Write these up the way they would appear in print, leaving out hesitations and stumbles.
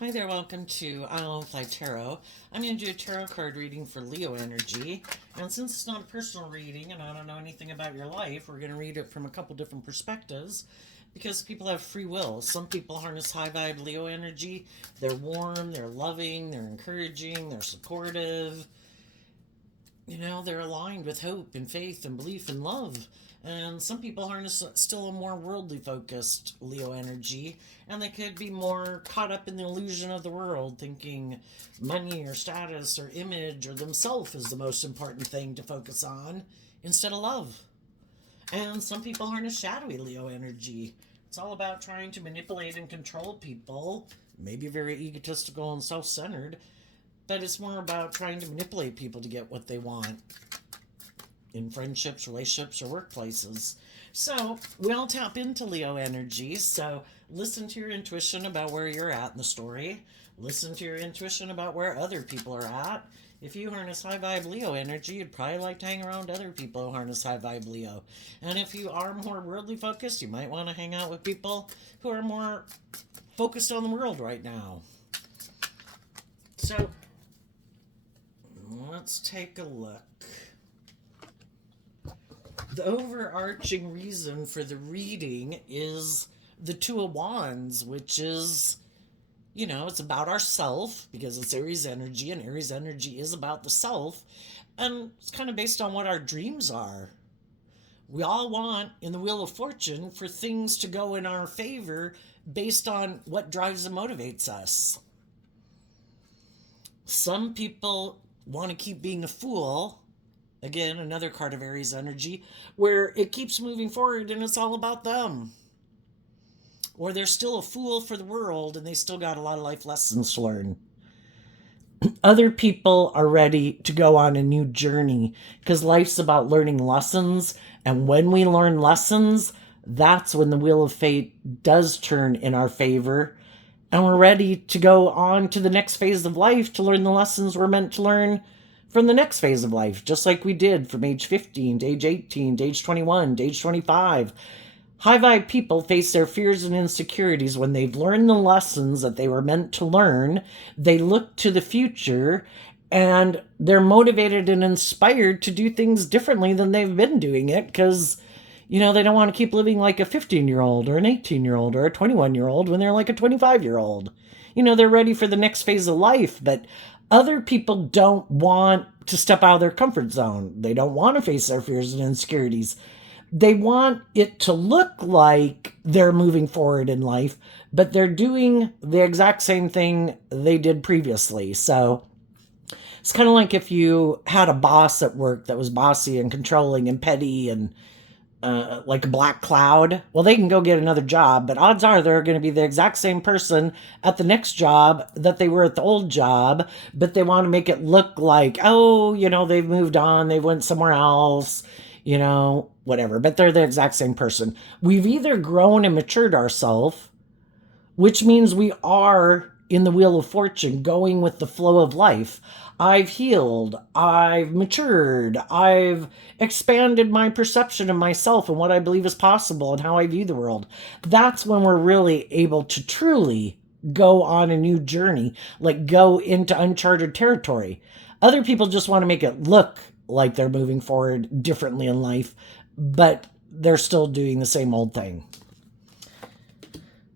Hi there, welcome to Island Fly Tarot. I'm going to do a tarot card reading for Leo energy. And since it's not a personal reading and I don't know anything about your life, we're going to read it from a couple different perspectives because people have free will. Some people harness high vibe Leo energy. They're warm, they're loving, they're encouraging, they're supportive. They're aligned with hope and faith and belief and love. And some people harness still a more worldly focused Leo energy, and they could be more caught up in the illusion of the world, thinking money or status or image or themselves is the most important thing to focus on instead of love. And some people harness shadowy Leo energy. It's all about trying to manipulate and control people, maybe very egotistical and self centered, but it's more about trying to manipulate people to get what they want in friendships, relationships, or workplaces. So we all tap into Leo energy. So listen to your intuition about where you're at in the story. Listen to your intuition about where other people are at. If you harness high vibe Leo energy, you'd probably like to hang around other people who harness high vibe Leo. And if you are more worldly focused, you might want to hang out with people who are more focused on the world right now. So let's take a look. The overarching reason for the reading is the Two of Wands, which is, it's about ourself because it's Aries energy, and Aries energy is about the self, and it's kind of based on what our dreams are. We all want, in the Wheel of Fortune, for things to go in our favor based on what drives and motivates us. Some people want to keep being a fool. Again, another card of Aries energy, where it keeps moving forward and it's all about them. Or they're still a fool for the world and they still got a lot of life lessons to learn. Other people are ready to go on a new journey because life's about learning lessons. And when we learn lessons, that's when the wheel of fate does turn in our favor. And we're ready to go on to the next phase of life to learn the lessons we're meant to learn from the next phase of life, just like we did from age 15 to age 18 to age 21 to age 25. High vibe people face their fears and insecurities when they've learned the lessons that they were meant to learn. They look to the future and they're motivated and inspired to do things differently than they've been doing it because, they don't want to keep living like a 15-year-old or an 18-year-old or a 21-year-old when they're like a 25-year-old. They're ready for the next phase of life, but other people don't want to step out of their comfort zone. They don't want to face their fears and insecurities. They want it to look like they're moving forward in life, but they're doing the exact same thing they did previously. So it's kind of like if you had a boss at work that was bossy and controlling and petty and like a black cloud. Well, they can go get another job, but odds are they're going to be the exact same person at the next job that they were at the old job, but they want to make it look like, oh, they've moved on, they went somewhere else, whatever, but they're the exact same person. We've either grown and matured ourselves, which means we are in the Wheel of Fortune going with the flow of life. I've healed, I've matured, I've expanded my perception of myself and what I believe is possible and how I view the world. That's when we're really able to truly go on a new journey, like go into uncharted territory. Other people just want to make it look like they're moving forward differently in life, but they're still doing the same old thing.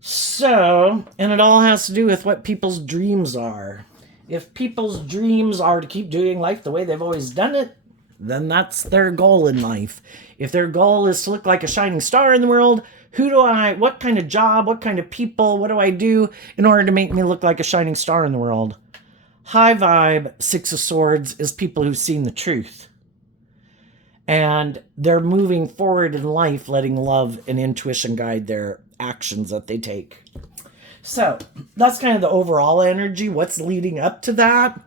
So, and it all has to do with what people's dreams are. If people's dreams are to keep doing life the way they've always done it, then that's their goal in life. If their goal is to look like a shining star in the world, what kind of job, what kind of people, what do I do in order to make me look like a shining star in the world? High vibe Six of Swords is people who've seen the truth. And they're moving forward in life, letting love and intuition guide their actions that they take. So that's kind of the overall energy. What's leading up to that?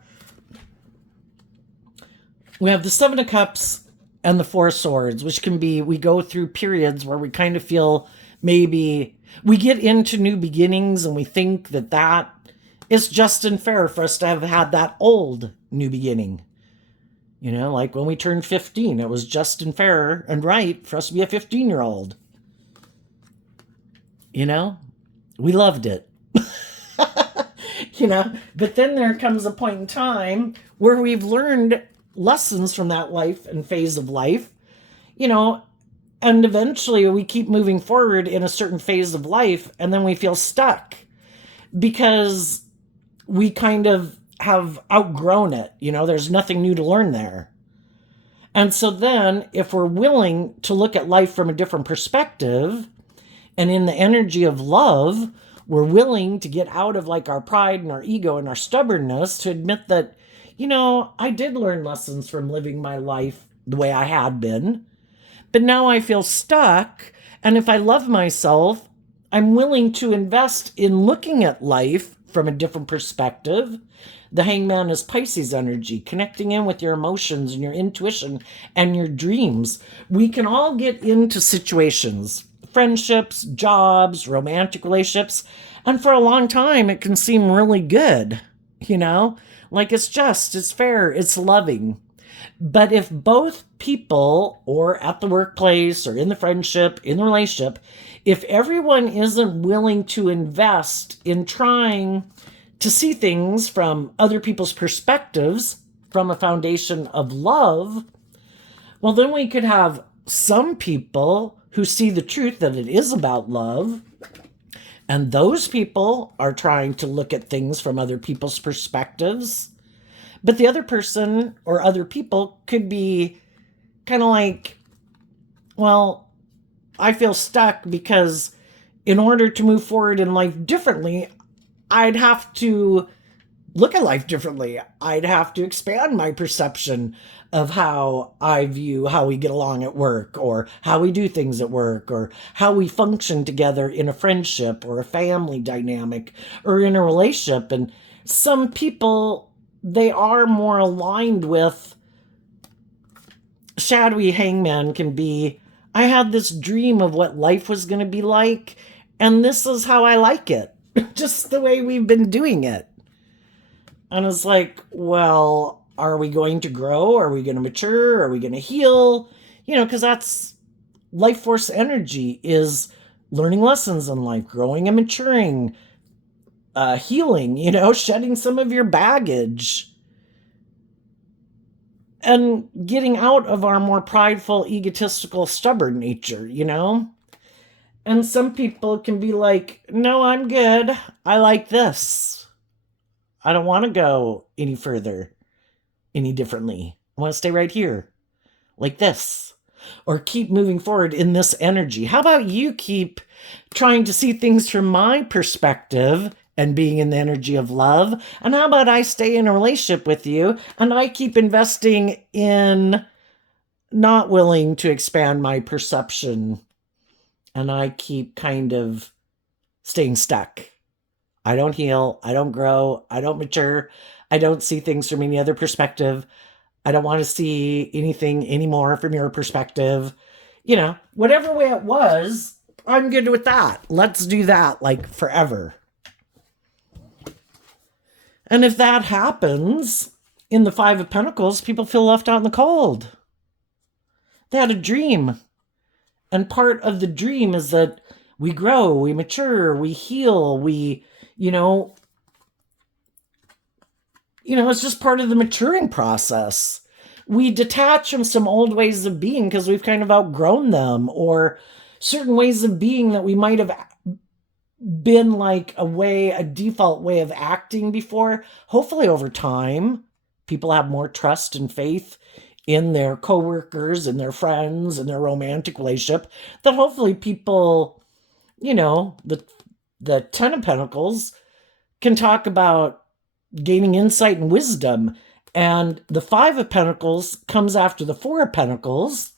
We have the Seven of Cups and the Four of Swords, which can be, we go through periods where we kind of feel maybe we get into new beginnings and we think that is just and fair for us to have had that old new beginning. Like when we turned 15, it was just and fair and right for us to be a 15-year-old. We loved it. But then there comes a point in time where we've learned lessons from that life and phase of life, you know, and eventually we keep moving forward in a certain phase of life, and then we feel stuck because we kind of have outgrown it. There's nothing new to learn there. And so then, if we're willing to look at life from a different perspective, and in the energy of love, we're willing to get out of like our pride and our ego and our stubbornness to admit that, I did learn lessons from living my life the way I had been, but now I feel stuck. And if I love myself, I'm willing to invest in looking at life from a different perspective. The Hangman is Pisces energy, connecting in with your emotions and your intuition and your dreams. We can all get into situations, friendships, jobs, romantic relationships, and for a long time it can seem really good, like it's just, it's fair, it's loving. But if both people, or at the workplace, or in the friendship, in the relationship, if everyone isn't willing to invest in trying to see things from other people's perspectives from a foundation of love, well, then we could have some people who see the truth that it is about love, and those people are trying to look at things from other people's perspectives. But the other person or other people could be kind of like, well, I feel stuck because in order to move forward in life differently, I'd have to look at life differently. I'd have to expand my perception of how I view how we get along at work, or how we do things at work, or how we function together in a friendship or a family dynamic or in a relationship. And some people, they are more aligned with shadowy Hangman can be, I had this dream of what life was going to be like, and this is how I like it. Just the way we've been doing it. And it's like, well, are we going to grow? Are we going to mature? Are we going to heal? Because that's life force energy, is learning lessons in life, growing and maturing, healing, shedding some of your baggage, and getting out of our more prideful, egotistical, stubborn nature, And some people can be like, no, I'm good. I like this. I don't want to go any further, any differently. I want to stay right here, like this. Or keep moving forward in this energy. How about you keep trying to see things from my perspective and being in the energy of love? And how about I stay in a relationship with you and I keep investing in not willing to expand my perception, and I keep kind of staying stuck. I don't heal. I don't grow. I don't mature. I don't see things from any other perspective. I don't want to see anything anymore from your perspective. Whatever way it was, I'm good with that. Let's do that like forever. And if that happens in the Five of Pentacles, people feel left out in the cold. They had a dream. And part of the dream is that we grow, we mature, we heal, we, it's just part of the maturing process. We detach from some old ways of being because we've kind of outgrown them, or certain ways of being that we might have been like a default way of acting before. Hopefully over time, people have more trust and faith in their coworkers and their friends and their romantic relationship, that hopefully people, the Ten of Pentacles can talk about gaining insight and wisdom. And the Five of Pentacles comes after the Four of Pentacles,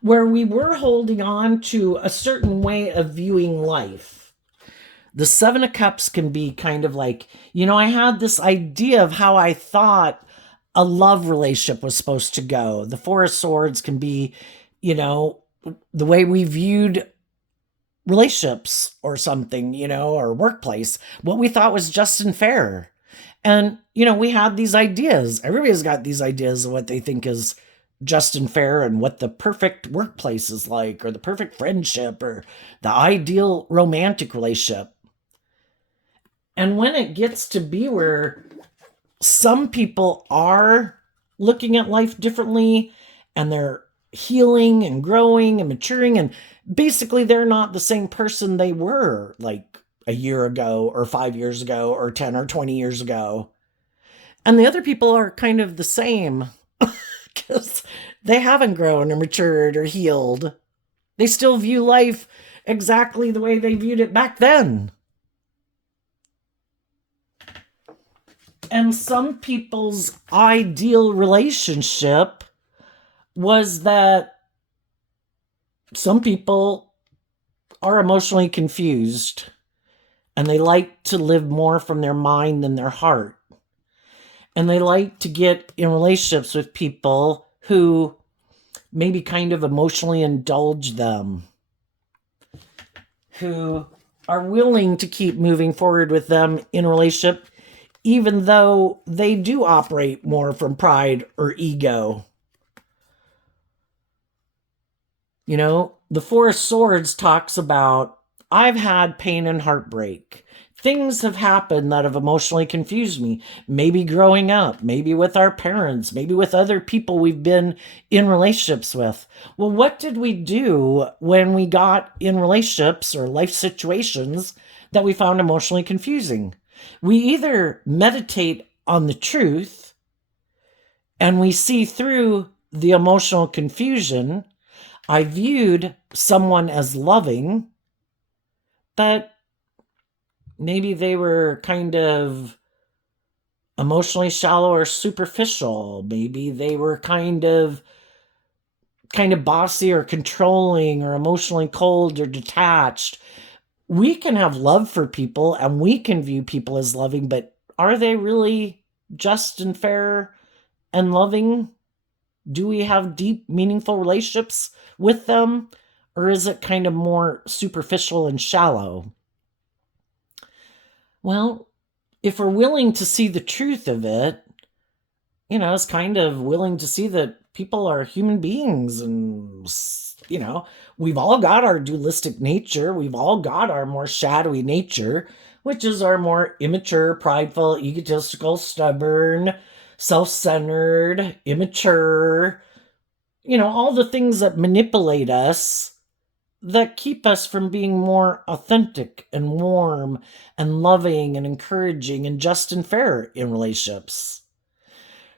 where we were holding on to a certain way of viewing life. The Seven of Cups can be kind of like, I had this idea of how I thought a love relationship was supposed to go. The Four of Swords can be, the way we viewed relationships or something, or workplace, what we thought was just and fair. And, we had these ideas. Everybody's got these ideas of what they think is just and fair, and what the perfect workplace is like, or the perfect friendship, or the ideal romantic relationship. And when it gets to be where some people are looking at life differently and they're healing and growing and maturing, and basically they're not the same person they were like a year ago or 5 years ago or 10 or 20 years ago. And the other people are kind of the same because they haven't grown or matured or healed. They still view life exactly the way they viewed it back then. And some people's ideal relationship was that some people are emotionally confused and they like to live more from their mind than their heart. And they like to get in relationships with people who maybe kind of emotionally indulge them, who are willing to keep moving forward with them in a relationship, even though they do operate more from pride or ego. You know, the Four of Swords talks about, I've had pain and heartbreak. Things have happened that have emotionally confused me. Maybe growing up, maybe with our parents, maybe with other people we've been in relationships with. Well, what did we do when we got in relationships or life situations that we found emotionally confusing? We either meditate on the truth and we see through the emotional confusion. I viewed someone as loving, but maybe they were kind of emotionally shallow or superficial. Maybe they were kind of bossy or controlling or emotionally cold or detached. We can have love for people and we can view people as loving, but are they really just and fair and loving? Do we have deep, meaningful relationships with them? Or is it kind of more superficial and shallow? Well, if we're willing to see the truth of it, you know, it's kind of willing to see that people are human beings and, you know, we've all got our dualistic nature. We've all got our more shadowy nature, which is our more immature, prideful, egotistical, stubborn, self-centered, immature, you know, all the things that manipulate us, that keep us from being more authentic and warm and loving and encouraging and just and fair in relationships.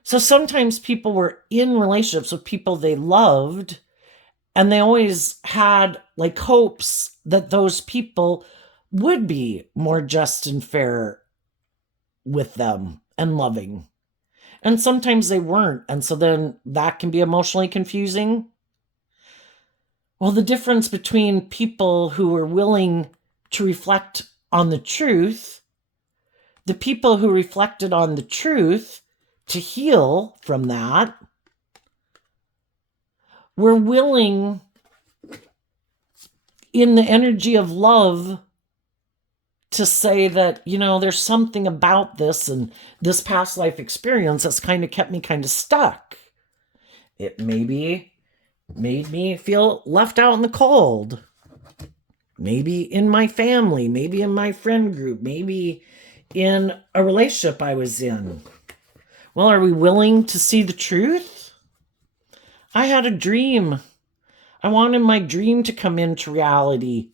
So sometimes people were in relationships with people they loved, and they always had like hopes that those people would be more just and fair with them and loving. And sometimes they weren't. And so then that can be emotionally confusing. Well, the difference between people who were willing to reflect on the truth, the people who reflected on the truth to heal from that, were willing in the energy of love to say that, you know, there's something about this and this past life experience that's kind of kept me kind of stuck. It maybe made me feel left out in the cold. Maybe in my family, maybe in my friend group, maybe in a relationship I was in. Well, are we willing to see the truth? I had a dream. I wanted my dream to come into reality,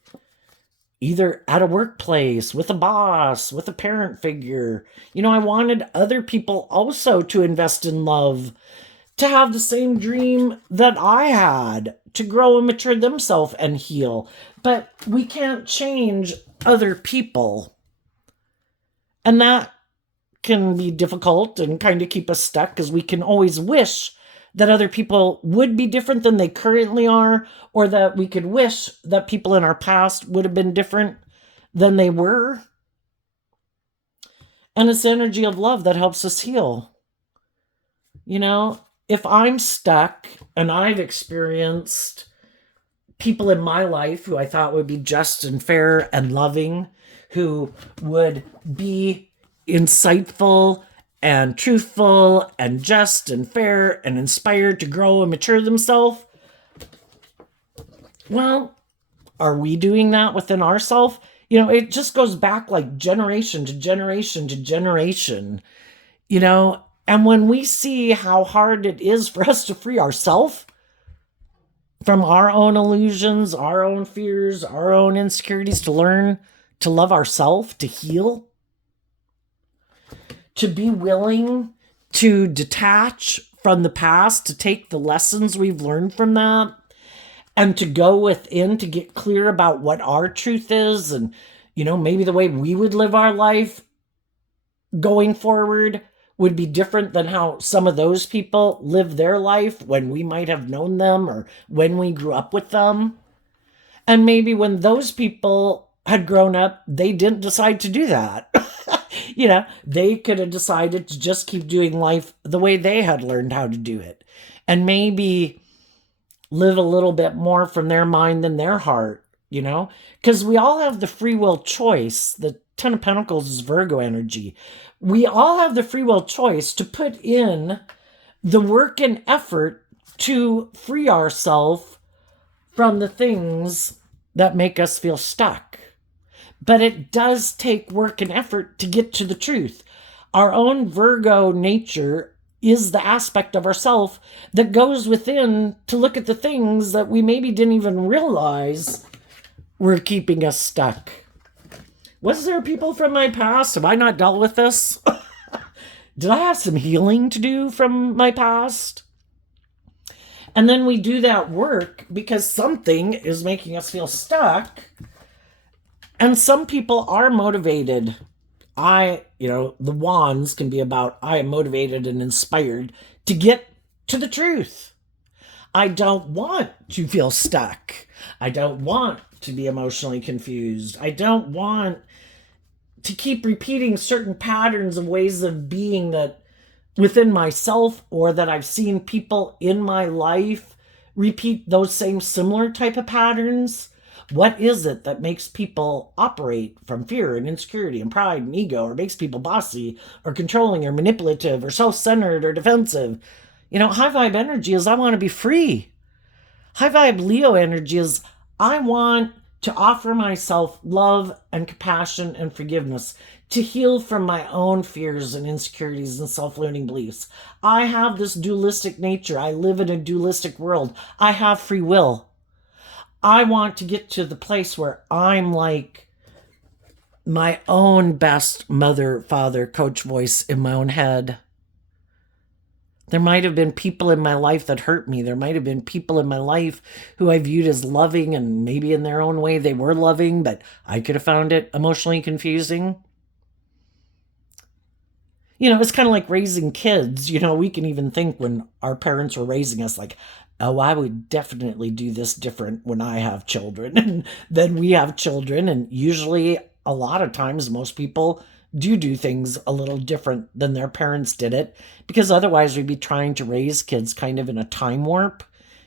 either at a workplace, with a boss, with a parent figure. You know, I wanted other people also to invest in love, to have the same dream that I had, to grow and mature themselves and heal. But we can't change other people. And that can be difficult and kind of keep us stuck, because we can always wish that other people would be different than they currently are, or that we could wish that people in our past would have been different than they were. And it's the energy of love that helps us heal. You know, if I'm stuck and I've experienced people in my life who I thought would be just and fair and loving, who would be insightful and truthful and just and fair and inspired to grow and mature themselves, well, are we doing that within ourselves? It just goes back like generation to generation to generation, and when we see how hard it is for us to free ourselves from our own illusions, our own fears, our own insecurities, to learn to love ourselves, to heal, to be willing to detach from the past, to take the lessons we've learned from that, and to go within to get clear about what our truth is, and maybe the way we would live our life going forward would be different than how some of those people live their life when we might have known them or when we grew up with them. And maybe when those people had grown up, they didn't decide to do that. They could have decided to just keep doing life the way they had learned how to do it. And maybe live a little bit more from their mind than their heart, because we all have the free will choice. The Ten of Pentacles is Virgo energy. We all have the free will choice to put in the work and effort to free ourselves from the things that make us feel stuck. But it does take work and effort to get to the truth. Our own Virgo nature is the aspect of ourself that goes within to look at the things that we maybe didn't even realize were keeping us stuck. Was there people from my past? Have I not dealt with this? Did I have some healing to do from my past? And then we do that work because something is making us feel stuck. And some people are motivated. The wands can be about, I am motivated and inspired to get to the truth. I don't want to feel stuck. I don't want to be emotionally confused. I don't want to keep repeating certain patterns of ways of being that within myself, or that I've seen people in my life repeat those same similar type of patterns. What is it that makes people operate from fear and insecurity and pride and ego, or makes people bossy or controlling or manipulative or self-centered or defensive? High vibe energy is I want to be free. High vibe Leo energy is I want to offer myself love and compassion and forgiveness, to heal from my own fears and insecurities and self-limiting beliefs. I have this dualistic nature. I live in a dualistic world. I have free will. I want to get to the place where I'm like my own best mother, father, coach voice in my own head. There might have been people in my life that hurt me. There might have been people in my life who I viewed as loving, and maybe in their own way they were loving, but I could have found it emotionally confusing. It's kind of like raising kids. We can even think when our parents were raising us, like, oh, I would definitely do this different when I have children. And then we have children, and usually a lot of times most people do things a little different than their parents did it, because otherwise we'd be trying to raise kids kind of in a time warp.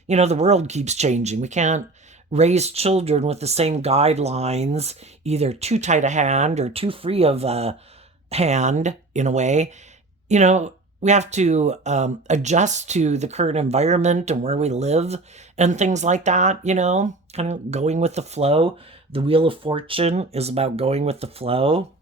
The world keeps changing. We can't raise children with the same guidelines, either too tight a hand or too free of a hand, in a way. We have to adjust to the current environment and where we live and things like that, kind of going with the flow. The Wheel of Fortune is about going with the flow.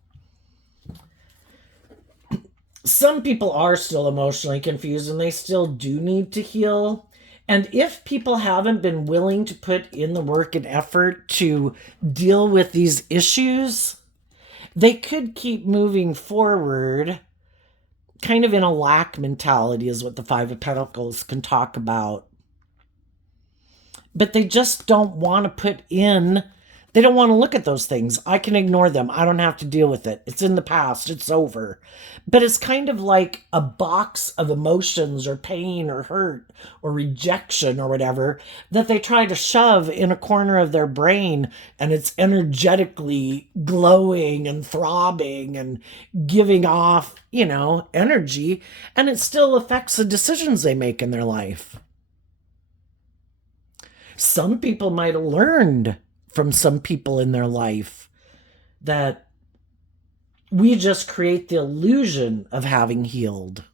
Some people are still emotionally confused and they still do need to heal. And if people haven't been willing to put in the work and effort to deal with these issues, they could keep moving forward kind of in a lack mentality, is what the Five of Pentacles can talk about. But they just don't want to put in, they don't want to look at those things. I can ignore them. I don't have to deal with it. It's in the past. It's over. But it's kind of like a box of emotions or pain or hurt or rejection or whatever that they try to shove in a corner of their brain, and it's energetically glowing and throbbing and giving off, energy, and it still affects the decisions they make in their life. Some people might have learned from some people in their life that we just create the illusion of having healed.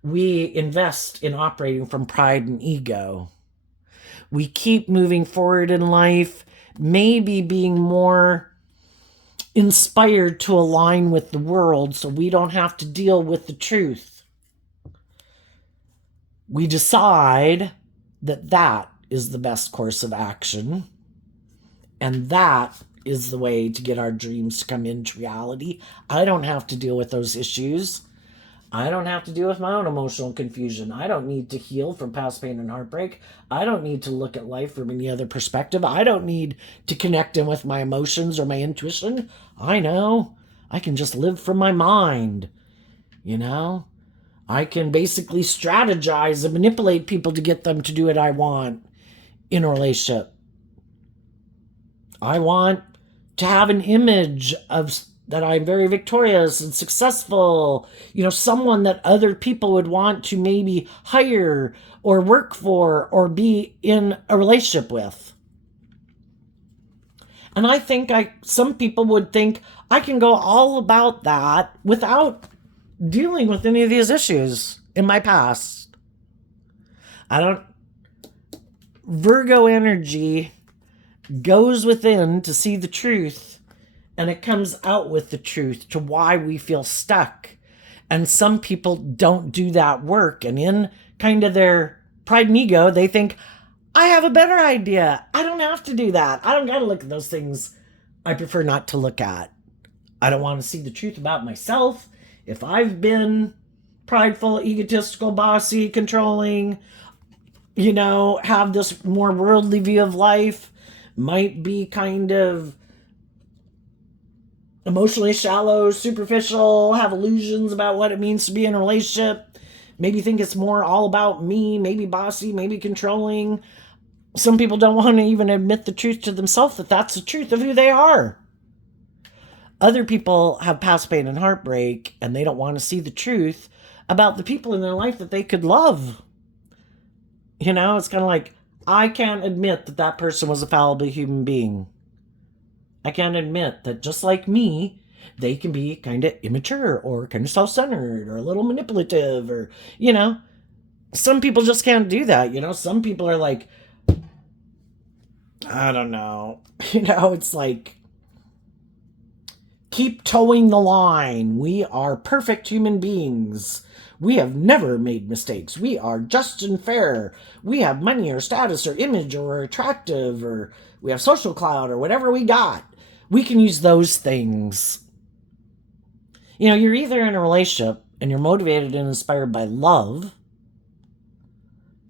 We invest in operating from pride and ego. We keep moving forward in life maybe being more inspired to align with the world so we don't have to deal with the truth. We decide that that is the best course of action, and that is the way to get our dreams to come into reality. I don't have to deal with those issues. I don't have to deal with my own emotional confusion. I don't need to heal from past pain and heartbreak. I don't need to look at life from any other perspective. I don't need to connect in with my emotions or my intuition. I know. I can just live from my mind. You know? I can basically strategize and manipulate people to get them to do what I want in a relationship. I want to have an image of that I'm very victorious and successful, someone that other people would want to maybe hire or work for or be in a relationship with. And I think some people would think I can go all about that without dealing with any of these issues in my past. Virgo energy goes within to see the truth, and it comes out with the truth to why we feel stuck. And some people don't do that work, and in kind of their pride and ego, they think, I have a better idea. I don't have to do that. I don't got to look at those things I prefer not to look at. I don't want to see the truth about myself. If I've been prideful, egotistical, bossy, controlling, have this more worldly view of life, might be kind of emotionally shallow, superficial, have illusions about what it means to be in a relationship, maybe think it's more all about me, maybe bossy, maybe controlling. Some people don't want to even admit the truth to themselves that that's the truth of who they are. Other people have past pain and heartbreak, and they don't want to see the truth about the people in their life that they could love. It's kind of like, I can't admit that that person was a fallible human being. I can't admit that just like me, they can be kind of immature or kind of self-centered or a little manipulative or, some people just can't do that. Some people are like, I don't know. It's like, keep towing the line. We are perfect human beings. We have never made mistakes. We are just and fair. We have money or status or image or we're attractive or we have social clout or whatever we got. We can use those things. You're either in a relationship and you're motivated and inspired by love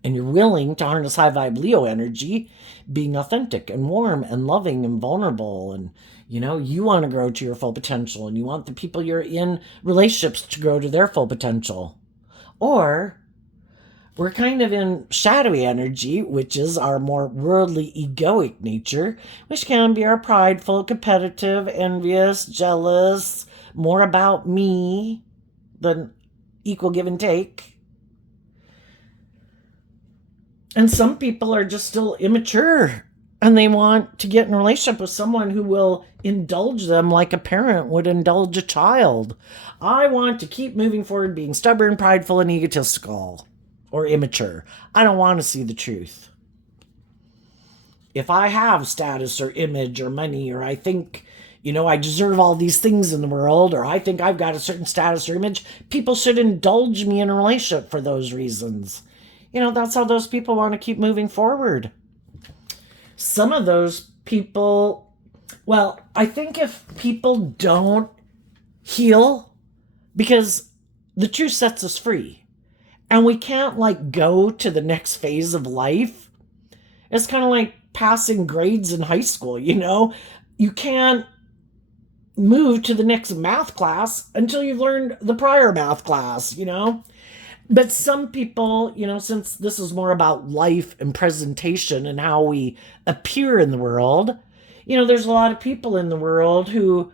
and you're willing to harness high vibe Leo energy, being authentic and warm and loving and vulnerable, and you want to grow to your full potential and you want the people you're in relationships to grow to their full potential. Or we're kind of in shadowy energy, which is our more worldly egoic nature, which can be our prideful, competitive, envious, jealous, more about me than equal give and take. And some people are just still immature and they want to get in a relationship with someone who will indulge them like a parent would indulge a child. I want to keep moving forward being stubborn, prideful, and egotistical or immature. I don't want to see the truth. If I have status or image or money, or I think, I deserve all these things in the world, or I think I've got a certain status or image, people should indulge me in a relationship for those reasons. That's how those people want to keep moving forward. Some of those people, I think if people don't heal, because the truth sets us free, and we can't go to the next phase of life. It's kind of like passing grades in high school, You can't move to the next math class until you've learned the prior math class, But some people, since this is more about life and presentation and how we appear in the world, there's a lot of people in the world who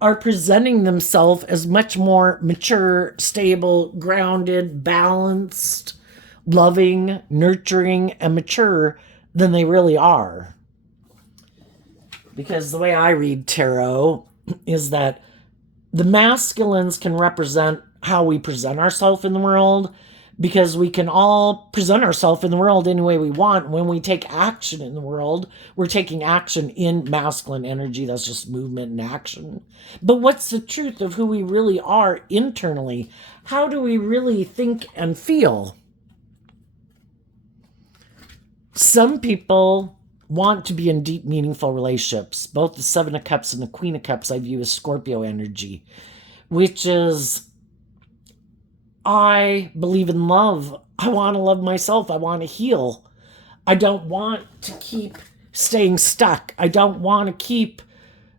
are presenting themselves as much more mature, stable, grounded, balanced, loving, nurturing, and mature than they really are. Because the way I read tarot is that the masculines can represent how we present ourselves in the world, because we can all present ourselves in the world any way we want. When we take action in the world, we're taking action in masculine energy. That's just movement and action. But what's the truth of who we really are internally? How do we really think and feel? Some people want to be in deep, meaningful relationships. Both the Seven of Cups and the Queen of Cups I view as Scorpio energy, which is, I believe in love. I want to love myself. I want to heal. I don't want to keep staying stuck. I don't want to keep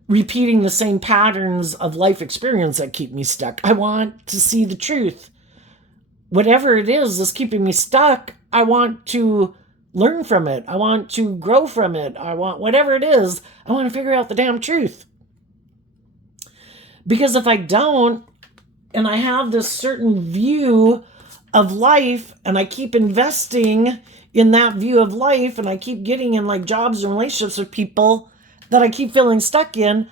repeating the same patterns of life experience that keep me stuck. I want to see the truth. Whatever it is that's keeping me stuck, I want to learn from it. I want to grow from it. I want, whatever it is, I want to figure out the damn truth. Because if I don't, and I have this certain view of life, and I keep investing in that view of life, and I keep getting in like jobs and relationships with people that I keep feeling stuck in,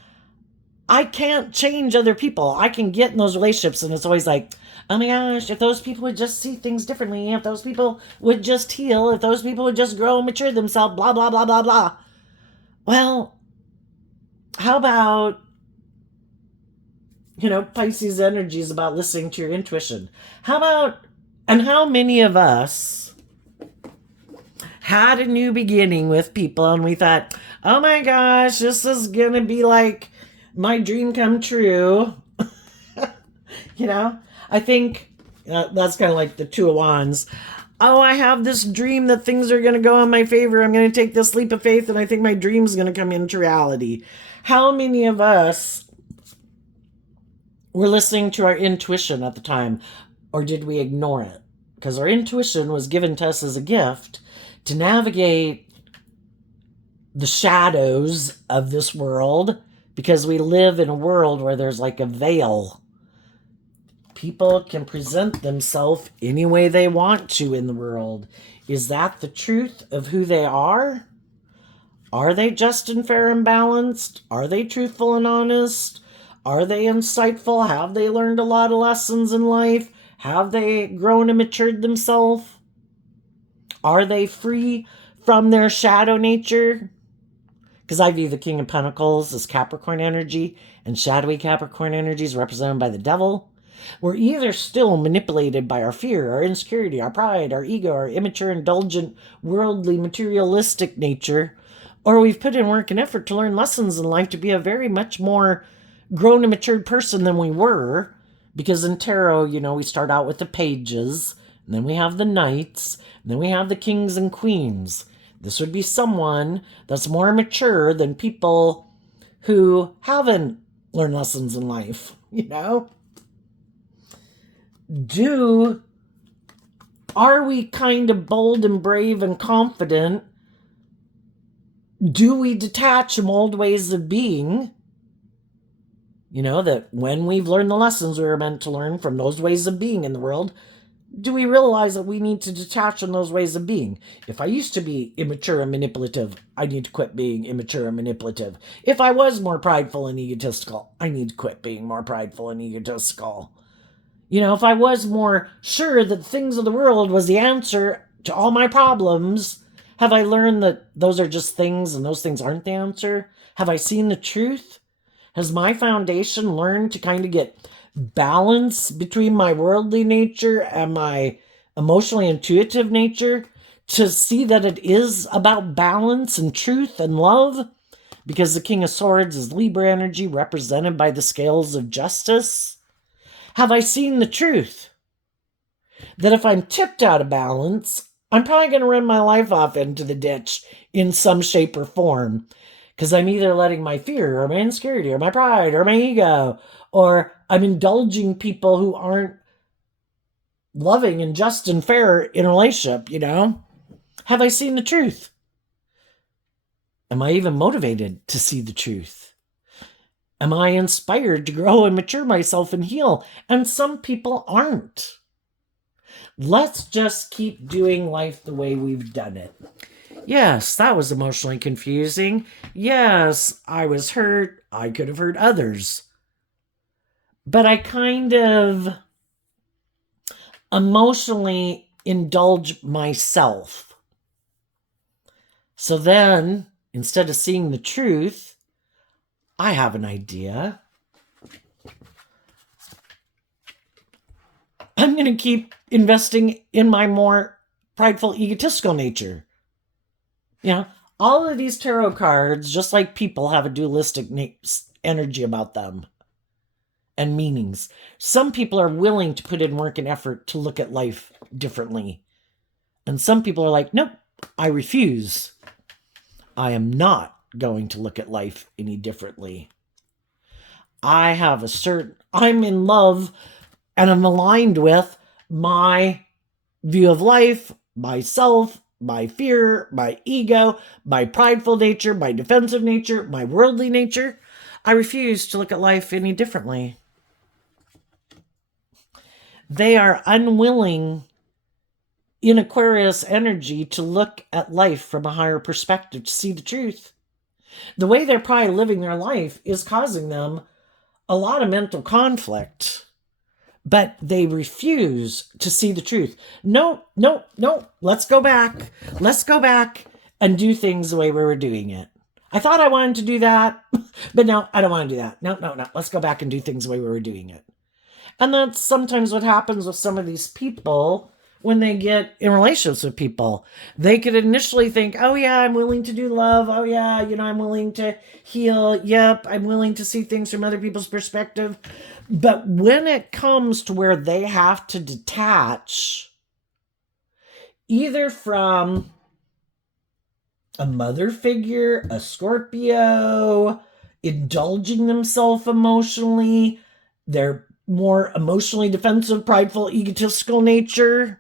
I can't change other people. I can get in those relationships, and it's always like, oh my gosh, if those people would just see things differently, if those people would just heal, if those people would just grow and mature themselves, blah, blah, blah, blah, blah. Well, how about, Pisces energy is about listening to your intuition. How about, and how many of us had a new beginning with people and we thought, oh my gosh, this is going to be like my dream come true. I think that's kind of like the Two of Wands. Oh, I have this dream that things are going to go in my favor. I'm going to take this leap of faith and I think my dream is going to come into reality. How many of us were listening to our intuition at the time, or did we ignore it? Because our intuition was given to us as a gift to navigate the shadows of this world, because we live in a world where there's like a veil. People can present themselves any way they want to in the world. Is that the truth of who they are? Are they just and fair and balanced? Are they truthful and honest? Are they insightful? Have they learned a lot of lessons in life? Have they grown and matured themselves? Are they free from their shadow nature? Because I view the King of Pentacles as Capricorn energy, and shadowy Capricorn energy is represented by the devil. We're either still manipulated by our fear, our insecurity, our pride, our ego, our immature, indulgent, worldly, materialistic nature, or we've put in work and effort to learn lessons in life to be a very much more grown and matured person than we were. Because in tarot, we start out with the pages, and then we have the knights, and then we have the kings and queens. This would be someone that's more mature than people who haven't learned lessons in life, Are we kind of bold and brave and confident? Do we detach from old ways of being? That when we've learned the lessons we were meant to learn from those ways of being in the world, do we realize that we need to detach from those ways of being? If I used to be immature and manipulative, I need to quit being immature and manipulative. If I was more prideful and egotistical, I need to quit being more prideful and egotistical. If I was more sure that things of the world was the answer to all my problems, have I learned that those are just things and those things aren't the answer? Have I seen the truth? Has my foundation learned to kind of get balance between my worldly nature and my emotionally intuitive nature, to see that it is about balance and truth and love? Because the King of Swords is Libra energy, represented by the scales of justice. Have I seen the truth that if I'm tipped out of balance, I'm probably going to run my life off into the ditch in some shape or form? Because I'm either letting my fear or my insecurity or my pride or my ego, or I'm indulging people who aren't loving and just and fair in a relationship, Have I seen the truth? Am I even motivated to see the truth? Am I inspired to grow and mature myself and heal? And some people aren't. Let's just keep doing life the way we've done it. Yes, that was emotionally confusing. Yes, I was hurt. I could have hurt others. But I emotionally indulge myself. So then, instead of seeing the truth, I have an idea. I'm going to keep investing in my more prideful, egotistical nature. You know, all of these tarot cards, just like people, have a dualistic energy about them and meanings. Some people are willing to put in work and effort to look at life differently. And some people are like, nope, I refuse. I am not going to look at life any differently. I'm in love and I'm aligned with my view of life, myself, my fear, my ego, my prideful nature, my defensive nature, my worldly nature. I refuse to look at life any differently. They are unwilling in Aquarius energy to look at life from a higher perspective, to see the truth. The way they're probably living their life is causing them a lot of mental conflict, but they refuse to see the truth. No. Let's go back. Let's go back and do things the way we were doing it. I thought I wanted to do that, but no, I don't want to do that. No. Let's go back and do things the way we were doing it. And that's sometimes what happens with some of these people when they get in relationships with people. They could initially think, oh yeah, I'm willing to do love. Oh yeah, I'm willing to heal. Yep, I'm willing to see things from other people's perspective. But when it comes to where they have to detach, either from a mother figure, a Scorpio, indulging themselves emotionally, their more emotionally defensive, prideful, egotistical nature,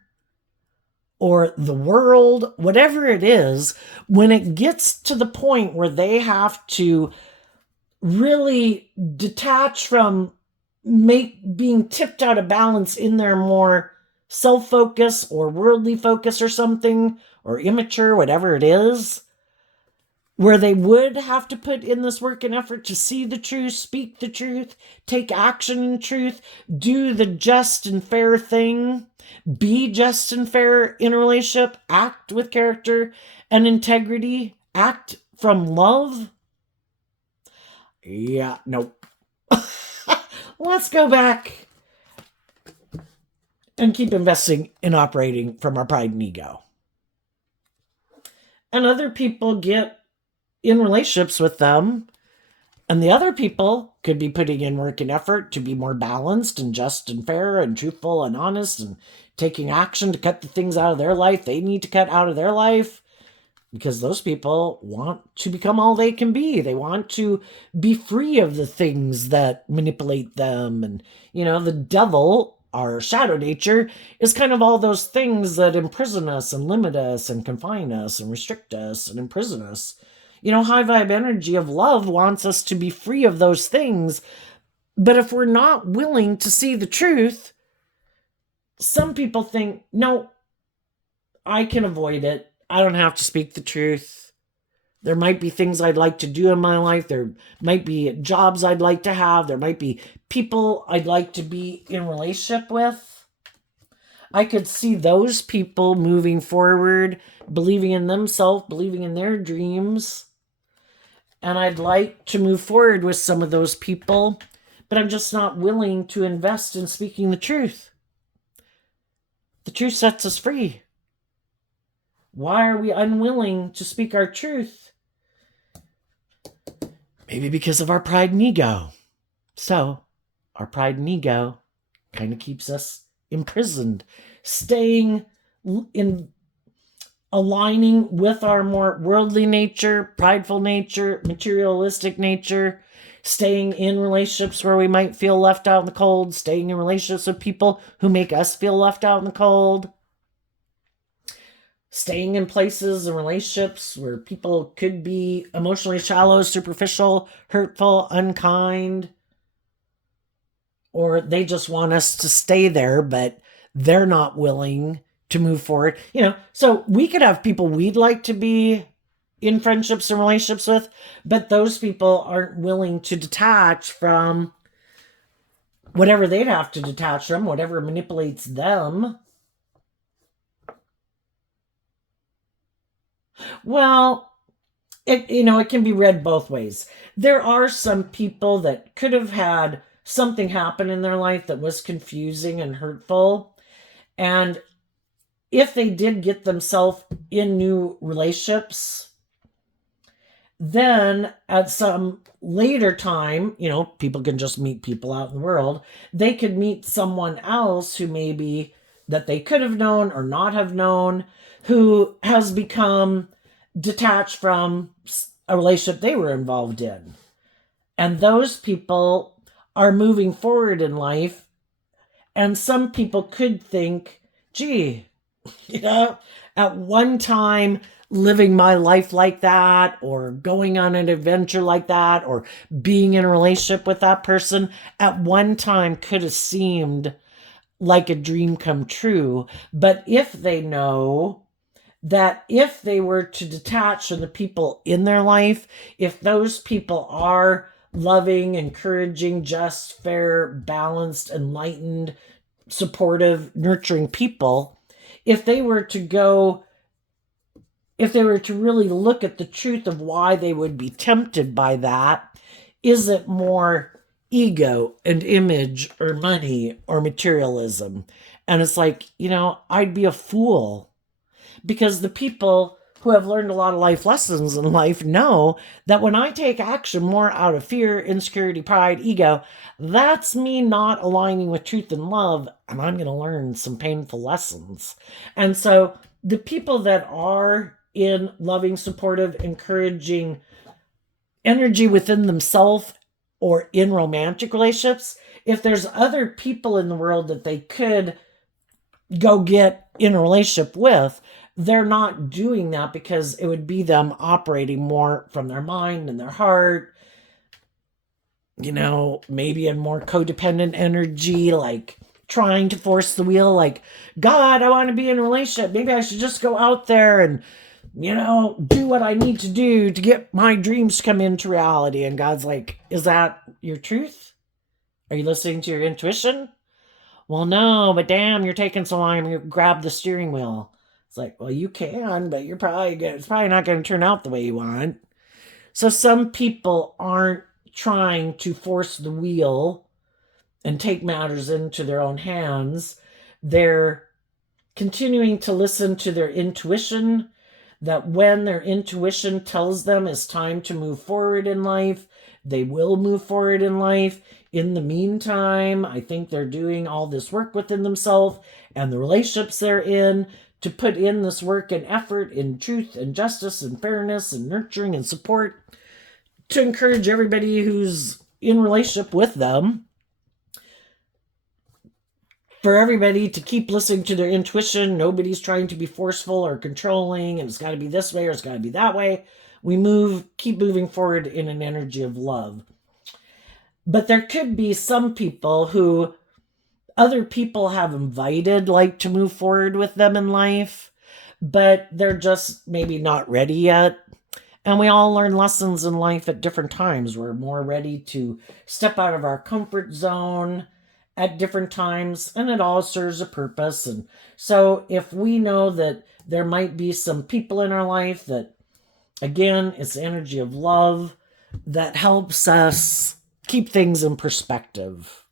or the world, whatever it is, when it gets to the point where they have to really detach from being tipped out of balance in their more self-focus or worldly focus or something, or immature, whatever it is, where they would have to put in this work and effort to see the truth, speak the truth, take action in truth, do the just and fair thing, be just and fair in a relationship, act with character and integrity, act from love. Yeah, nope. Let's go back and keep investing in operating from our pride and ego. And other people get in relationships with them, and the other people could be putting in work and effort to be more balanced and just and fair and truthful and honest and taking action to cut the things out of their life they need to cut out of their life, because those people want to become all they can be. They want to be free of the things that manipulate them. And, the devil, our shadow nature, is kind of all those things that imprison us and limit us and confine us and restrict us and imprison us. High vibe energy of love wants us to be free of those things. But if we're not willing to see the truth, some people think, no, I can avoid it. I don't have to speak the truth. There might be things I'd like to do in my life. There might be jobs I'd like to have. There might be people I'd like to be in relationship with. I could see those people moving forward, believing in themselves, believing in their dreams. And I'd like to move forward with some of those people, but I'm just not willing to invest in speaking the truth. The truth sets us free. Why are we unwilling to speak our truth? Maybe because of our pride and ego. So, our pride and ego kind of keeps us imprisoned, staying in aligning with our more worldly nature, prideful nature, materialistic nature, staying in relationships where we might feel left out in the cold, staying in relationships with people who make us feel left out in the cold, staying in places and relationships where people could be emotionally shallow, superficial, hurtful, unkind, or they just want us to stay there, but they're not willing to move forward. So we could have people we'd like to be in friendships and relationships with, but those people aren't willing to detach from whatever they'd have to detach from, whatever manipulates them. Well, it can be read both ways. There are some people that could have had something happen in their life that was confusing and hurtful. And if they did get themselves in new relationships, then at some later time, people can just meet people out in the world. They could meet someone else who maybe that they could have known or not have known, who has become detached from a relationship they were involved in. And those people are moving forward in life. And some people could think, gee, at one time living my life like that, or going on an adventure like that, or being in a relationship with that person, at one time could have seemed like a dream come true. But if they know that if they were to detach from the people in their life, if those people are loving, encouraging, just, fair, balanced, enlightened, supportive, nurturing people, if they were to really look at the truth of why they would be tempted by that, is it more ego and image or money or materialism? And it's like, I'd be a fool, because the people who have learned a lot of life lessons in life know that when I take action more out of fear, insecurity, pride, ego, that's me not aligning with truth and love, and I'm going to learn some painful lessons. And so the people that are in loving, supportive, encouraging energy within themselves or in romantic relationships, if there's other people in the world that they could go get in a relationship with, they're not doing that because it would be them operating more from their mind and their heart, maybe in more codependent energy, like trying to force the wheel, like, God, I want to be in a relationship. Maybe I should just go out there and, do what I need to do to get my dreams to come into reality. And God's like, is that your truth? Are you listening to your intuition? Well, no, but damn, you're taking so long. You grab the steering wheel. It's like, well, you can, but it's probably not going to turn out the way you want. So some people aren't trying to force the wheel and take matters into their own hands. They're continuing to listen to their intuition, that when their intuition tells them it's time to move forward in life, they will move forward in life. In the meantime, I think they're doing all this work within themselves and the relationships they're in to put in this work and effort in truth and justice and fairness and nurturing and support to encourage everybody who's in relationship with them, for everybody to keep listening to their intuition. Nobody's trying to be forceful or controlling, and it's got to be this way or it's got to be that way. We keep moving forward in an energy of love. But there could be some people who other people have invited, like, to move forward with them in life, but they're just maybe not ready yet. And we all learn lessons in life at different times. We're more ready to step out of our comfort zone at different times, and it all serves a purpose. And so if we know that there might be some people in our life that, again, it's the energy of love that helps us keep things in perspective.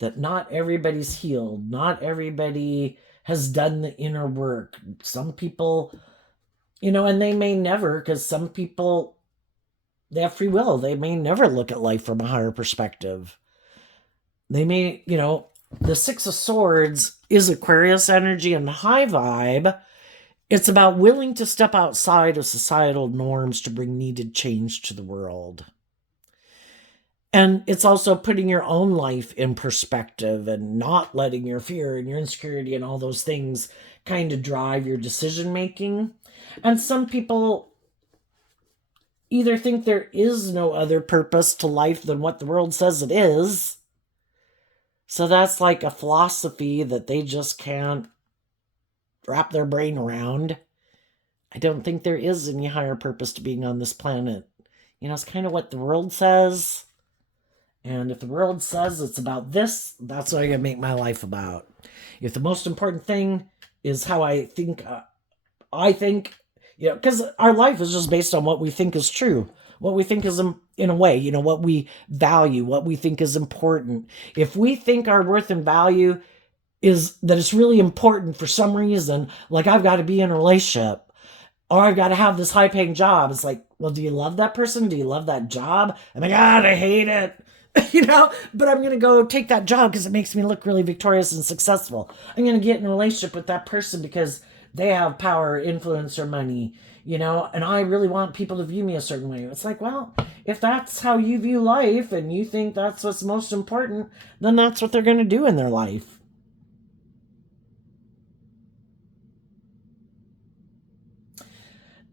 That not everybody's healed. Not everybody has done the inner work. Some people, and they may never, because some people, they have free will. They may never look at life from a higher perspective. They may, the Six of Swords is Aquarius energy and high vibe. It's about willing to step outside of societal norms to bring needed change to the world. And it's also putting your own life in perspective and not letting your fear and your insecurity and all those things kind of drive your decision making. And some people either think there is no other purpose to life than what the world says it is. So that's like a philosophy that they just can't wrap their brain around. I don't think there is any higher purpose to being on this planet. It's kind of what the world says. And if the world says it's about this, that's what I'm going to make my life about. If the most important thing is how I think, because our life is just based on what we think is true, what we think is in a way, what we value, what we think is important. If we think our worth and value is that it's really important for some reason, like I've got to be in a relationship or I've got to have this high paying job. It's like, well, do you love that person? Do you love that job? Oh my God, I hate it. But I'm going to go take that job because it makes me look really victorious and successful. I'm going to get in a relationship with that person because they have power, influence, or money, and I really want people to view me a certain way. It's like, well, if that's how you view life and you think that's what's most important, then that's what they're going to do in their life.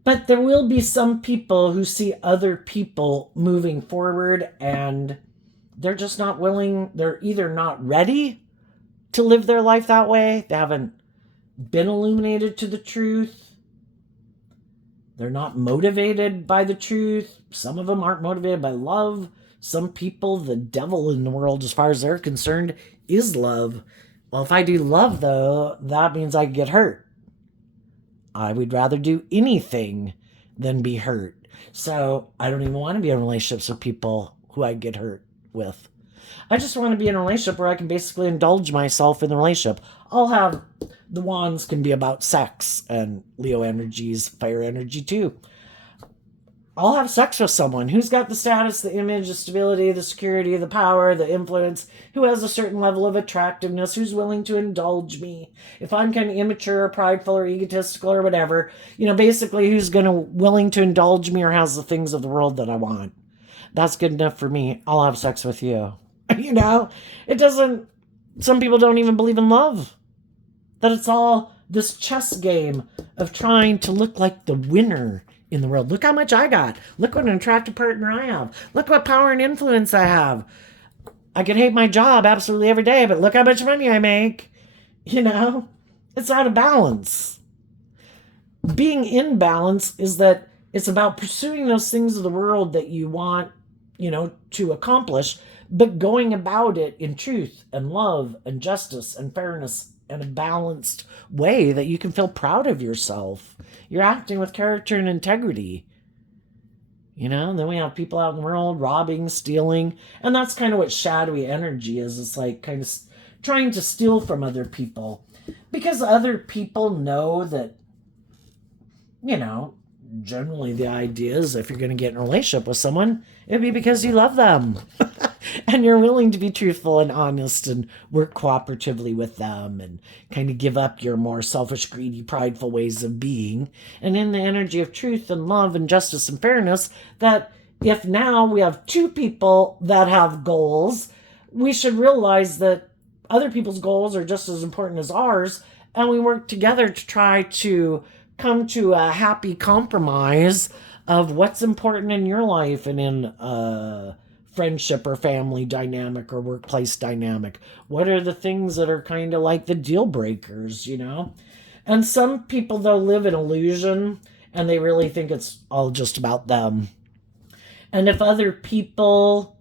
But there will be some people who see other people moving forward and they're just not willing. They're either not ready to live their life that way. They haven't been illuminated to the truth. They're not motivated by the truth. Some of them aren't motivated by love. Some people, the devil in the world, as far as they're concerned, is love. Well, if I do love, though, that means I get hurt. I would rather do anything than be hurt. So I don't even want to be in relationships with people who I get hurt with. I just want to be in a relationship where I can basically indulge myself in the relationship. I'll have the wands can be about sex, and Leo energy's fire energy too. I'll have sex with someone who's got the status, the image, the stability, the security, the power, the influence, who has a certain level of attractiveness, who's willing to indulge me. If I'm kind of immature or prideful or egotistical or whatever, basically who's willing to indulge me or has the things of the world that I want. That's good enough for me. I'll have sex with you. It doesn't, some people don't even believe in love. That it's all this chess game of trying to look like the winner in the world. Look how much I got. Look what an attractive partner I have. Look what power and influence I have. I could hate my job absolutely every day, but look how much money I make. It's out of balance. Being in balance is that it's about pursuing those things of the world that you want, to accomplish, but going about it in truth and love and justice and fairness in a balanced way that you can feel proud of yourself. You're acting with character and integrity. Then we have people out in the world robbing, stealing, and that's kind of what shadowy energy is. It's like kind of trying to steal from other people because other people know that, generally the idea is if you're going to get in a relationship with someone, it'd be because you love them. And you're willing to be truthful and honest and work cooperatively with them and kind of give up your more selfish, greedy, prideful ways of being. And in the energy of truth and love and justice and fairness, that if now we have two people that have goals, we should realize that other people's goals are just as important as ours. And we work together to try to come to a happy compromise of what's important in your life and in friendship or family dynamic or workplace dynamic. What are the things that are kind of like the deal breakers, And some people, though, live in illusion and they really think it's all just about them. And if other people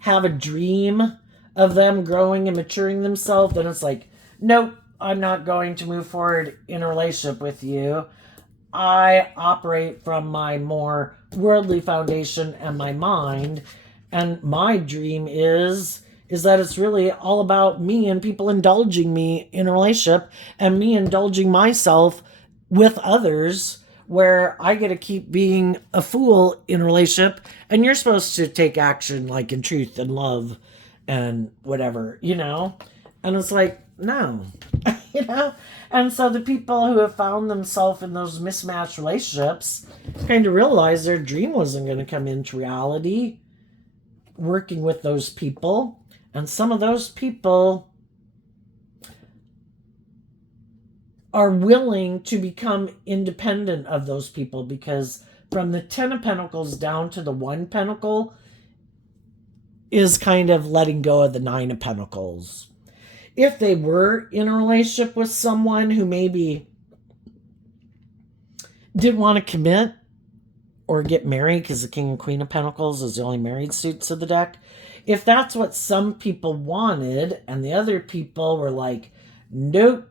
have a dream of them growing and maturing themselves, then it's like, nope, I'm not going to move forward in a relationship with you. I operate from my more worldly foundation and my mind. And my dream is that it's really all about me and people indulging me in a relationship and me indulging myself with others, where I get to keep being a fool in a relationship and you're supposed to take action like in truth and love and whatever, And it's like, no, And so the people who have found themselves in those mismatched relationships kind of realize their dream wasn't going to come into reality working with those people. And some of those people are willing to become independent of those people, because from the 10 of Pentacles down to the 1 Pentacle is kind of letting go of the 9 of Pentacles. If they were in a relationship with someone who maybe didn't want to commit or get married, because the King and Queen of Pentacles is the only married suits of the deck. If that's what some people wanted and the other people were like, nope,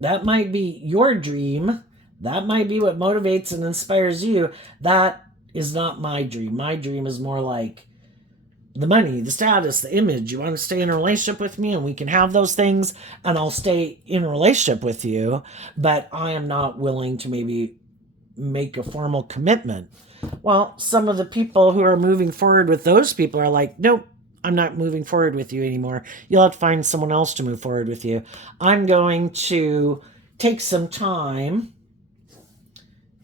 that might be your dream, that might be what motivates and inspires you, that is not my dream. My dream is more like the money, the status, the image. You want to stay in a relationship with me and we can have those things and I'll stay in a relationship with you, but I am not willing to maybe make a formal commitment. Well, some of the people who are moving forward with those people are like, nope, I'm not moving forward with you anymore. You'll have to find someone else to move forward with you. I'm going to take some time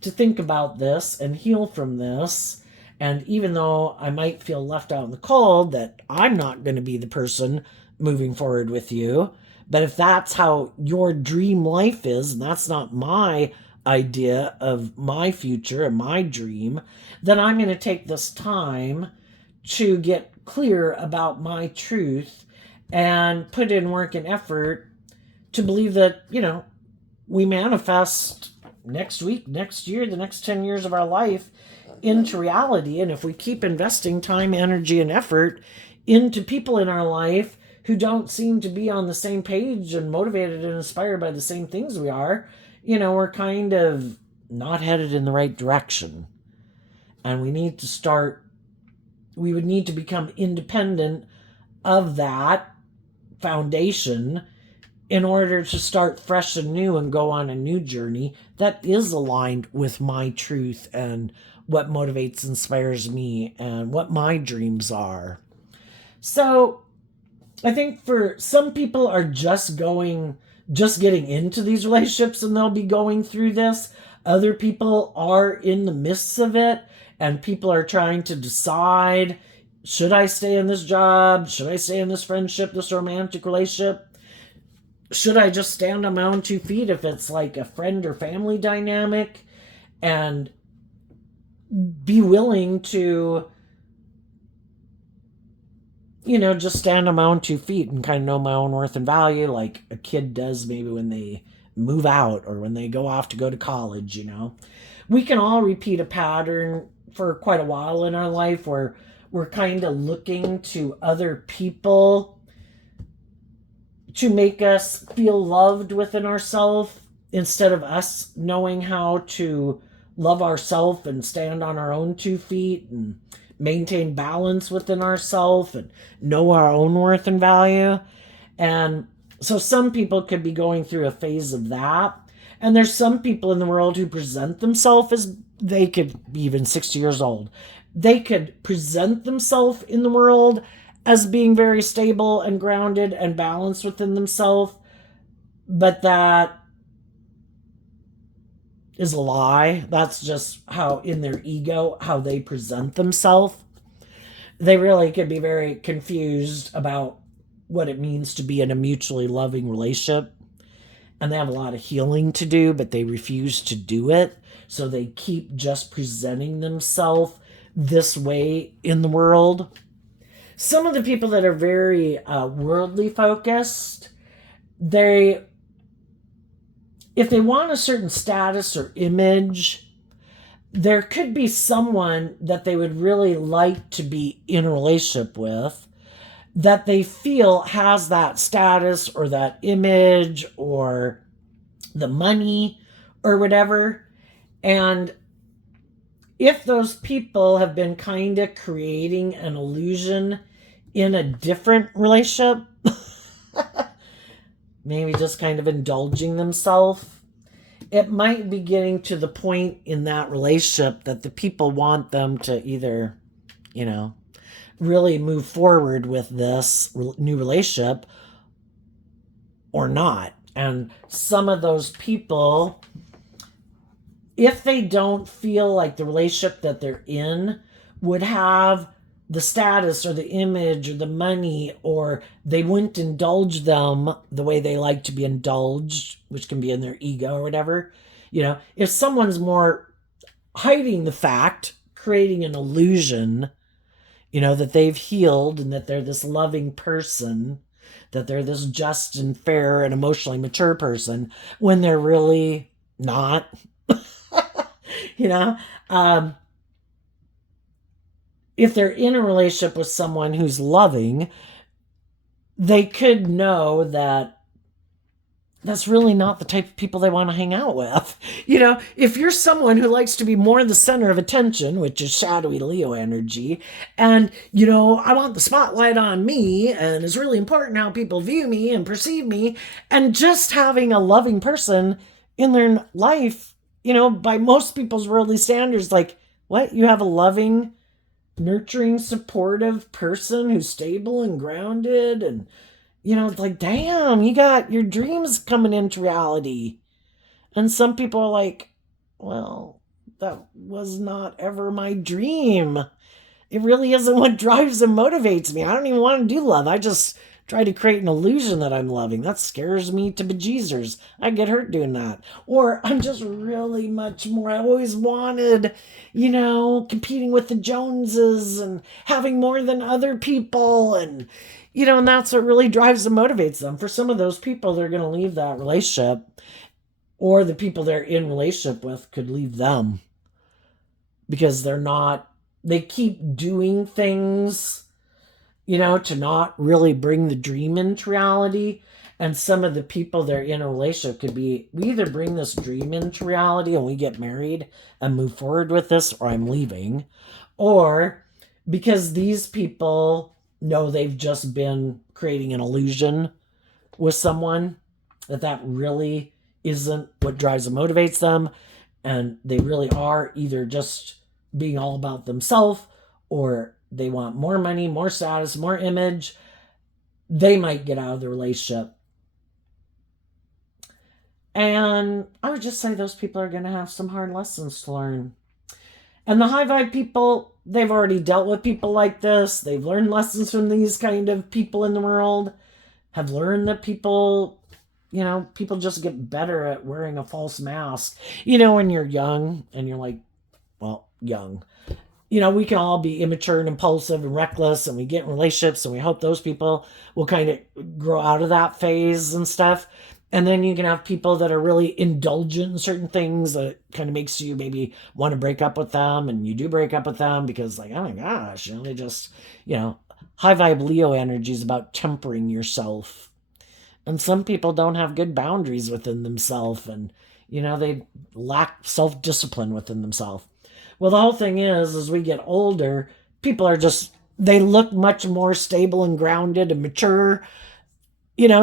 to think about this and heal from this. And even though I might feel left out in the cold, that I'm not going to be the person moving forward with you. But if that's how your dream life is, and that's not my idea of my future and my dream, then I'm going to take this time to get clear about my truth and put in work and effort to believe that, we manifest next week, next year, the next 10 years of our life into reality. And if we keep investing time, energy, and effort into people in our life who don't seem to be on the same page and motivated and inspired by the same things we are, we're kind of not headed in the right direction. And we would need to become independent of that foundation in order to start fresh and new and go on a new journey that is aligned with my truth and what motivates, inspires me, and what my dreams are. So I think for some people are just getting into these relationships and they'll be going through this. Other people are in the midst of it and people are trying to decide, should I stay in this job? Should I stay in this friendship, this romantic relationship? Should I just stand on my own 2 feet if it's like a friend or family dynamic, and be willing to, just stand on my own 2 feet and kind of know my own worth and value, like a kid does maybe when they move out or when they go off to go to college. We can all repeat a pattern for quite a while in our life where we're kind of looking to other people to make us feel loved within ourselves instead of us knowing how to love ourselves and stand on our own 2 feet and maintain balance within ourselves and know our own worth and value. And so some people could be going through a phase of that. And there's some people in the world who present themselves as, they could be even 60 years old. They could present themselves in the world as being very stable and grounded and balanced within themselves, but that is a lie. That's just how, in their ego, how they present themselves. They really could be very confused about what it means to be in a mutually loving relationship. And they have a lot of healing to do, but they refuse to do it. So they keep just presenting themselves this way in the world. Some of the people that are very worldly focused, if they want a certain status or image, there could be someone that they would really like to be in a relationship with that they feel has that status or that image or the money or whatever. And if those people have been kind of creating an illusion in a different relationship, maybe just kind of indulging themselves, it might be getting to the point in that relationship that the people want them to either, really move forward with this new relationship or not. And some of those people, if they don't feel like the relationship that they're in would have the status or the image or the money, or they wouldn't indulge them the way they like to be indulged, which can be in their ego or whatever. If someone's more hiding the fact, creating an illusion, that they've healed and that they're this loving person, that they're this just and fair and emotionally mature person, when they're really not, if they're in a relationship with someone who's loving, they could know that that's really not the type of people they want to hang out with. If you're someone who likes to be more the center of attention, which is shadowy Leo energy, and, I want the spotlight on me, and it's really important how people view me and perceive me, and just having a loving person in their life, by most people's worldly standards, like, what? You have a loving, nurturing, supportive person who's stable and grounded, and it's like, damn, you got your dreams coming into reality. And some people are like, well, that was not ever my dream. It really isn't what drives and motivates me. I don't even want to do love. I just try to create an illusion that I'm loving. That scares me to bejesus. I get hurt doing that. Or I'm just really much more. I always wanted, competing with the Joneses and having more than other people. And, and that's what really drives and motivates them. For some of those people, they're going to leave that relationship, or the people they're in relationship with could leave them because they keep doing things, to not really bring the dream into reality. And some of the people they're in a relationship could be, we either bring this dream into reality and we get married and move forward with this, or I'm leaving. Or because these people know they've just been creating an illusion with someone, that really isn't what drives and motivates them, and they really are either just being all about themselves, or they want more money, more status, more image, they might get out of the relationship. And I would just say those people are going to have some hard lessons to learn. And the high vibe people, they've already dealt with people like this. They've learned lessons from these kind of people in the world, have learned that people just get better at wearing a false mask. When you're young and you're like, well, young, we can all be immature and impulsive and reckless, and we get in relationships and we hope those people will kind of grow out of that phase and stuff. And then you can have people that are really indulgent in certain things that kind of makes you maybe want to break up with them, and you do break up with them because, like, oh my gosh, they just, high vibe Leo energy is about tempering yourself. And some people don't have good boundaries within themselves, and, they lack self-discipline within themselves. Well, the whole thing is, as we get older, people are they look much more stable and grounded and mature,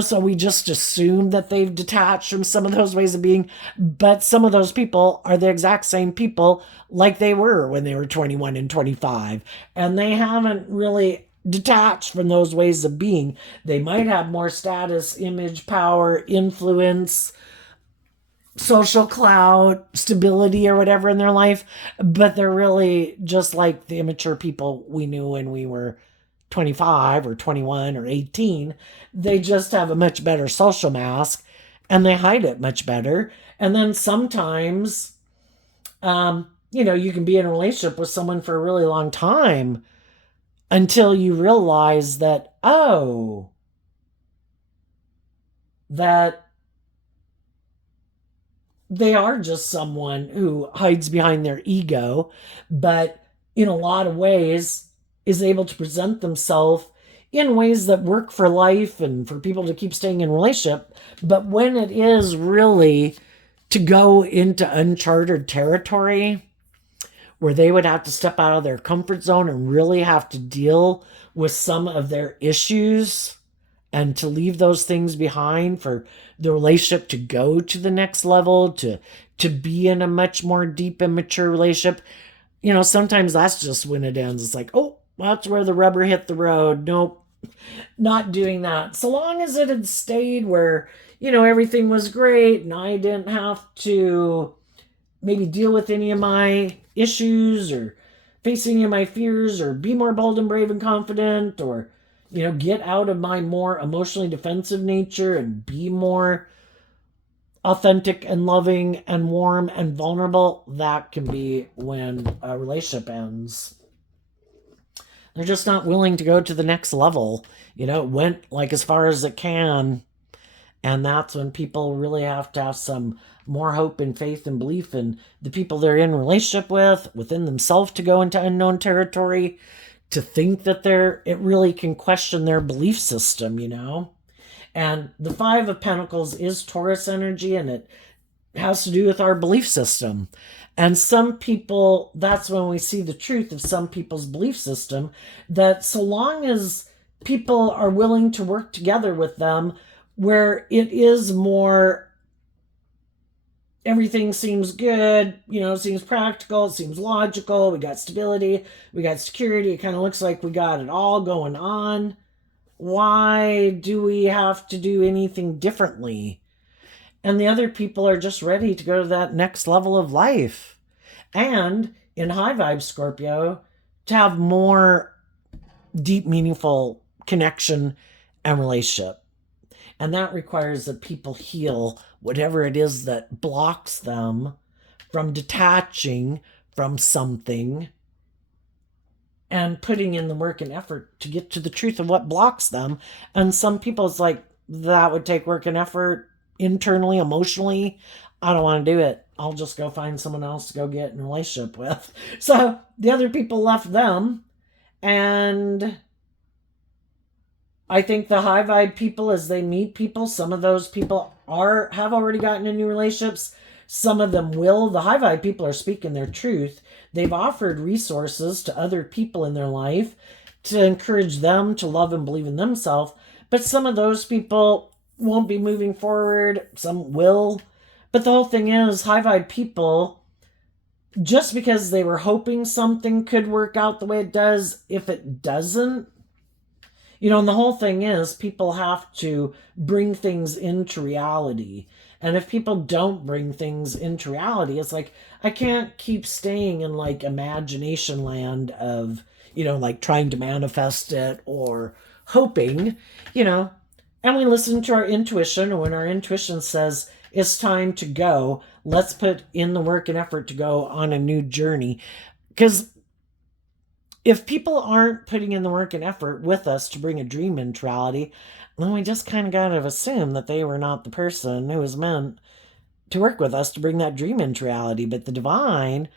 so we just assume that they've detached from some of those ways of being. But some of those people are the exact same people like they were when they were 21 and 25. And they haven't really detached from those ways of being. They might have more status, image, power, influence, social clout, stability, or whatever in their life, but they're really just like the immature people we knew when we were 25 or 21 or 18. They just have a much better social mask, and they hide it much better. And then sometimes, you can be in a relationship with someone for a really long time until you realize that, that they are just someone who hides behind their ego, but in a lot of ways is able to present themselves in ways that work for life and for people to keep staying in relationship. But when it is really to go into uncharted territory where they would have to step out of their comfort zone and really have to deal with some of their issues and to leave those things behind for the relationship to go to the next level, to be in a much more deep and mature relationship, sometimes that's just when it ends. It's like, oh, that's where the rubber hit the road. Nope, not doing that. So long as it had stayed where, everything was great and I didn't have to maybe deal with any of my issues or face any of my fears or be more bold and brave and confident, or, get out of my more emotionally defensive nature and be more authentic and loving and warm and vulnerable, that can be when a relationship ends. They're just not willing to go to the next level. It went like as far as it can. And that's when people really have to have some more hope and faith and belief in the people they're in relationship with, within themselves, to go into unknown territory, to think that it really can question their belief system, And the Five of Pentacles is Taurus energy, and it has to do with our belief system. And some people, that's when we see the truth of some people's belief system, that so long as people are willing to work together with them, where it is more, everything seems good, it seems practical, it seems logical, we got stability, we got security, it kind of looks like we got it all going on. Why do we have to do anything differently? And the other people are just ready to go to that next level of life. And in high vibe Scorpio, to have more deep, meaningful connection and relationship. And that requires that people heal whatever it is that blocks them from detaching from something and putting in the work and effort to get to the truth of what blocks them. And some people, it's like, that would take work and effort internally, emotionally. I don't want to do it. I'll just go find someone else to go get in a relationship with. So the other people left them. And I think the high vibe people, as they meet people, some of those people have already gotten into relationships. Some of them will. The high vibe people are speaking their truth. They've offered resources to other people in their life to encourage them to love and believe in themselves. But some of those people won't be moving forward. Some will. But the whole thing is, high vibe people, just because they were hoping something could work out the way it does, if it doesn't, and the whole thing is, people have to bring things into reality. And if people don't bring things into reality, it's like, I can't keep staying in like imagination land of, like trying to manifest it or hoping, and we listen to our intuition. And when our intuition says it's time to go, let's put in the work and effort to go on a new journey. Because if people aren't putting in the work and effort with us to bring a dream into reality, then we just kind of got to assume that they were not the person who was meant to work with us to bring that dream into reality. But the divine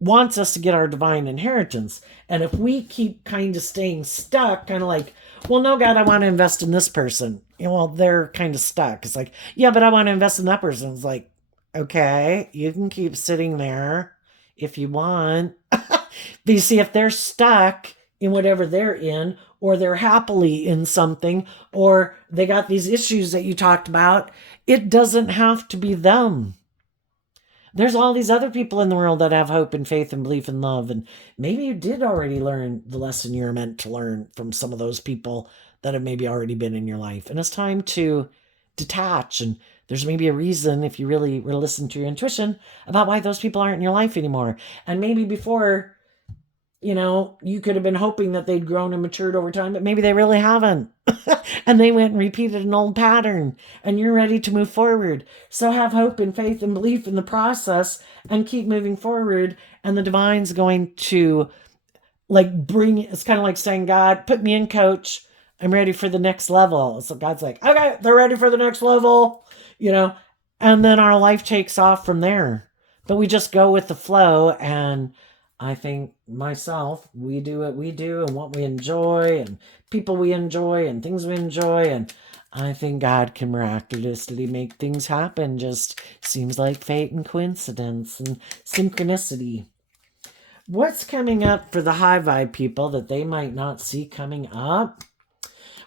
wants us to get our divine inheritance. And if we keep kind of staying stuck, kind of like, well, no, God, I want to invest in this person. Well, they're kind of stuck. It's like, yeah, but I want to invest in that person. It's like, okay, you can keep sitting there if you want. But you see, if they're stuck in whatever they're in, or they're happily in something, or they got these issues that you talked about, it doesn't have to be them. There's all these other people in the world that have hope and faith and belief and love. And maybe you did already learn the lesson you're meant to learn from some of those people that have maybe already been in your life. And it's time to detach. And there's maybe a reason, if you really listen to your intuition, about why those people aren't in your life anymore. And maybe before, you could have been hoping that they'd grown and matured over time, but maybe they really haven't. And they went and repeated an old pattern, and you're ready to move forward. So have hope and faith and belief in the process and keep moving forward. And the divine's going to it's kind of like saying, God, put me in, coach. I'm ready for the next level. So God's like, okay, they're ready for the next level, and then our life takes off from there. But we just go with the flow. And I think myself, we do what we do and what we enjoy and people we enjoy and things we enjoy. And I think God can miraculously make things happen. Just seems like fate and coincidence and synchronicity. What's coming up for the high vibe people that they might not see coming up?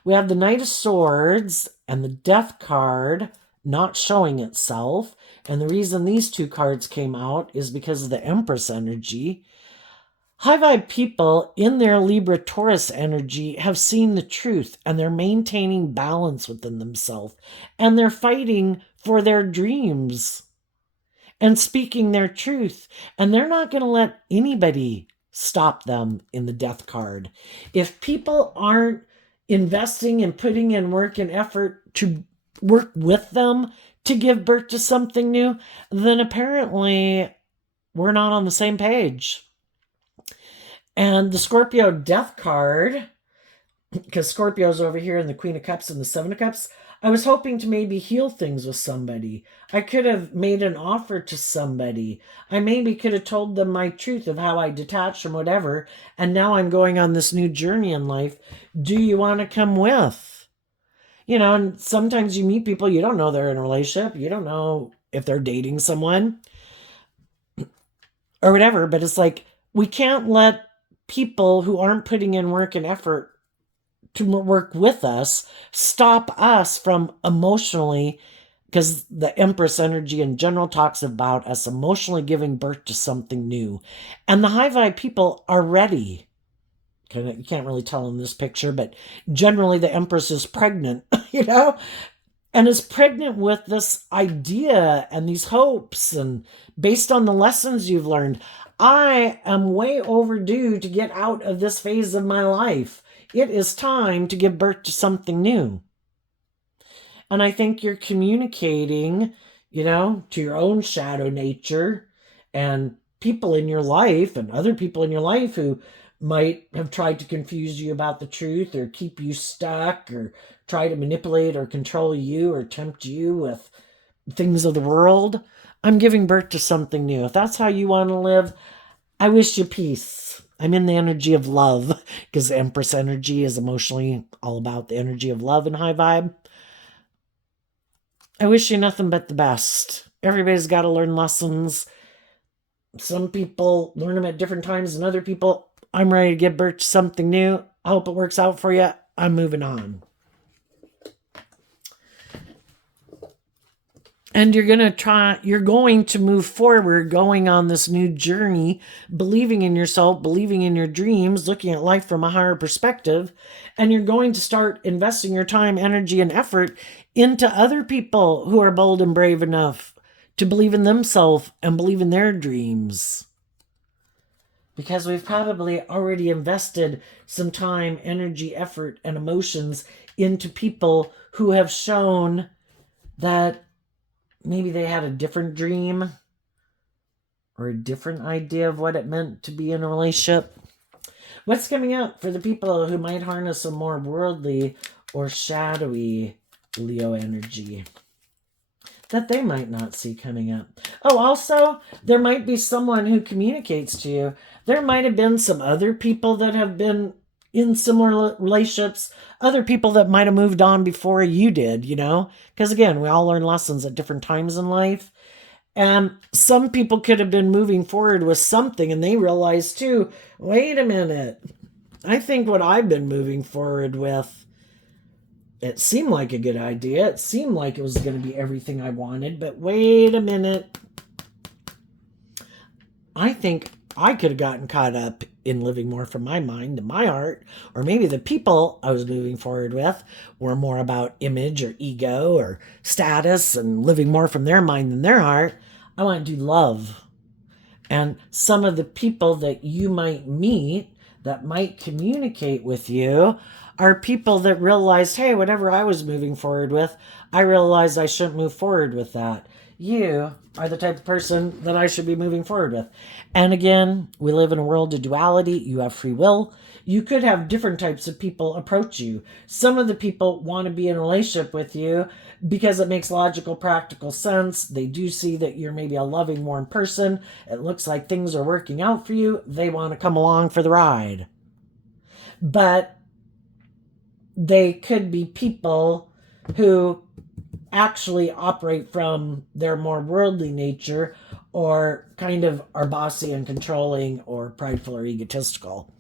We have the Knight of Swords and the Death card not showing itself. And the reason these two cards came out is because of the Empress energy. High vibe people in their Libra Taurus energy have seen the truth, and they're maintaining balance within themselves, and they're fighting for their dreams and speaking their truth. And they're not going to let anybody stop them in the Death card. If people aren't investing and putting in work and effort to work with them to give birth to something new, then apparently we're not on the same page. And the Scorpio Death card, because Scorpio's over here in the Queen of Cups and the Seven of Cups, I was hoping to maybe heal things with somebody. I could have made an offer to somebody. I maybe could have told them my truth of how I detached from whatever. And now I'm going on this new journey in life. Do you want to come with? And sometimes you meet people, you don't know they're in a relationship. You don't know if they're dating someone or whatever. But it's like, we can't let people who aren't putting in work and effort to work with us stop us from emotionally, because the Empress energy in general talks about us emotionally giving birth to something new. And the high vibe people are ready. You can't really tell in this picture, but generally the Empress is pregnant, and is pregnant with this idea and these hopes, and based on the lessons you've learned. I am way overdue to get out of this phase of my life. It is time to give birth to something new. And I think you're communicating, to your own shadow nature and people in your life and other people in your life who might have tried to confuse you about the truth or keep you stuck or try to manipulate or control you or tempt you with things of the world. I'm giving birth to something new. If that's how you want to live, I wish you peace. I'm in the energy of love, because the Empress energy is emotionally all about the energy of love and high vibe. I wish you nothing but the best. Everybody's got to learn lessons. Some people learn them at different times than other people. I'm ready to give birth to something new. I hope it works out for you. I'm moving on. And you're going to move forward, going on this new journey, believing in yourself, believing in your dreams, looking at life from a higher perspective. And you're going to start investing your time, energy, and effort into other people who are bold and brave enough to believe in themselves and believe in their dreams. Because we've probably already invested some time, energy, effort, and emotions into people who have shown that maybe they had a different dream or a different idea of what it meant to be in a relationship. What's coming up for the people who might harness a more worldly or shadowy Leo energy that they might not see coming up? Oh, also, there might be someone who communicates to you. There might have been some other people that have been in similar relationships, other people that might have moved on before you did, because again, we all learn lessons at different times in life. And some people could have been moving forward with something and they realized too, wait a minute, I think what I've been moving forward with, it seemed like a good idea. It seemed like it was going to be everything I wanted, but wait a minute. I think I could have gotten caught up in living more from my mind than my heart, or maybe the people I was moving forward with were more about image or ego or status and living more from their mind than their heart. I want to do love. And some of the people that you might meet that might communicate with you are people that realized, hey, whatever I was moving forward with, I realized I shouldn't move forward with that. You are the type of person that I should be moving forward with. And again, we live in a world of duality. You have free will. You could have different types of people approach you. Some of the people want to be in a relationship with you because it makes logical, practical sense. They do see that you're maybe a loving, warm person. It looks like things are working out for you. They want to come along for the ride. But they could be people who actually operate from their more worldly nature, or kind of are bossy and controlling or prideful or egotistical.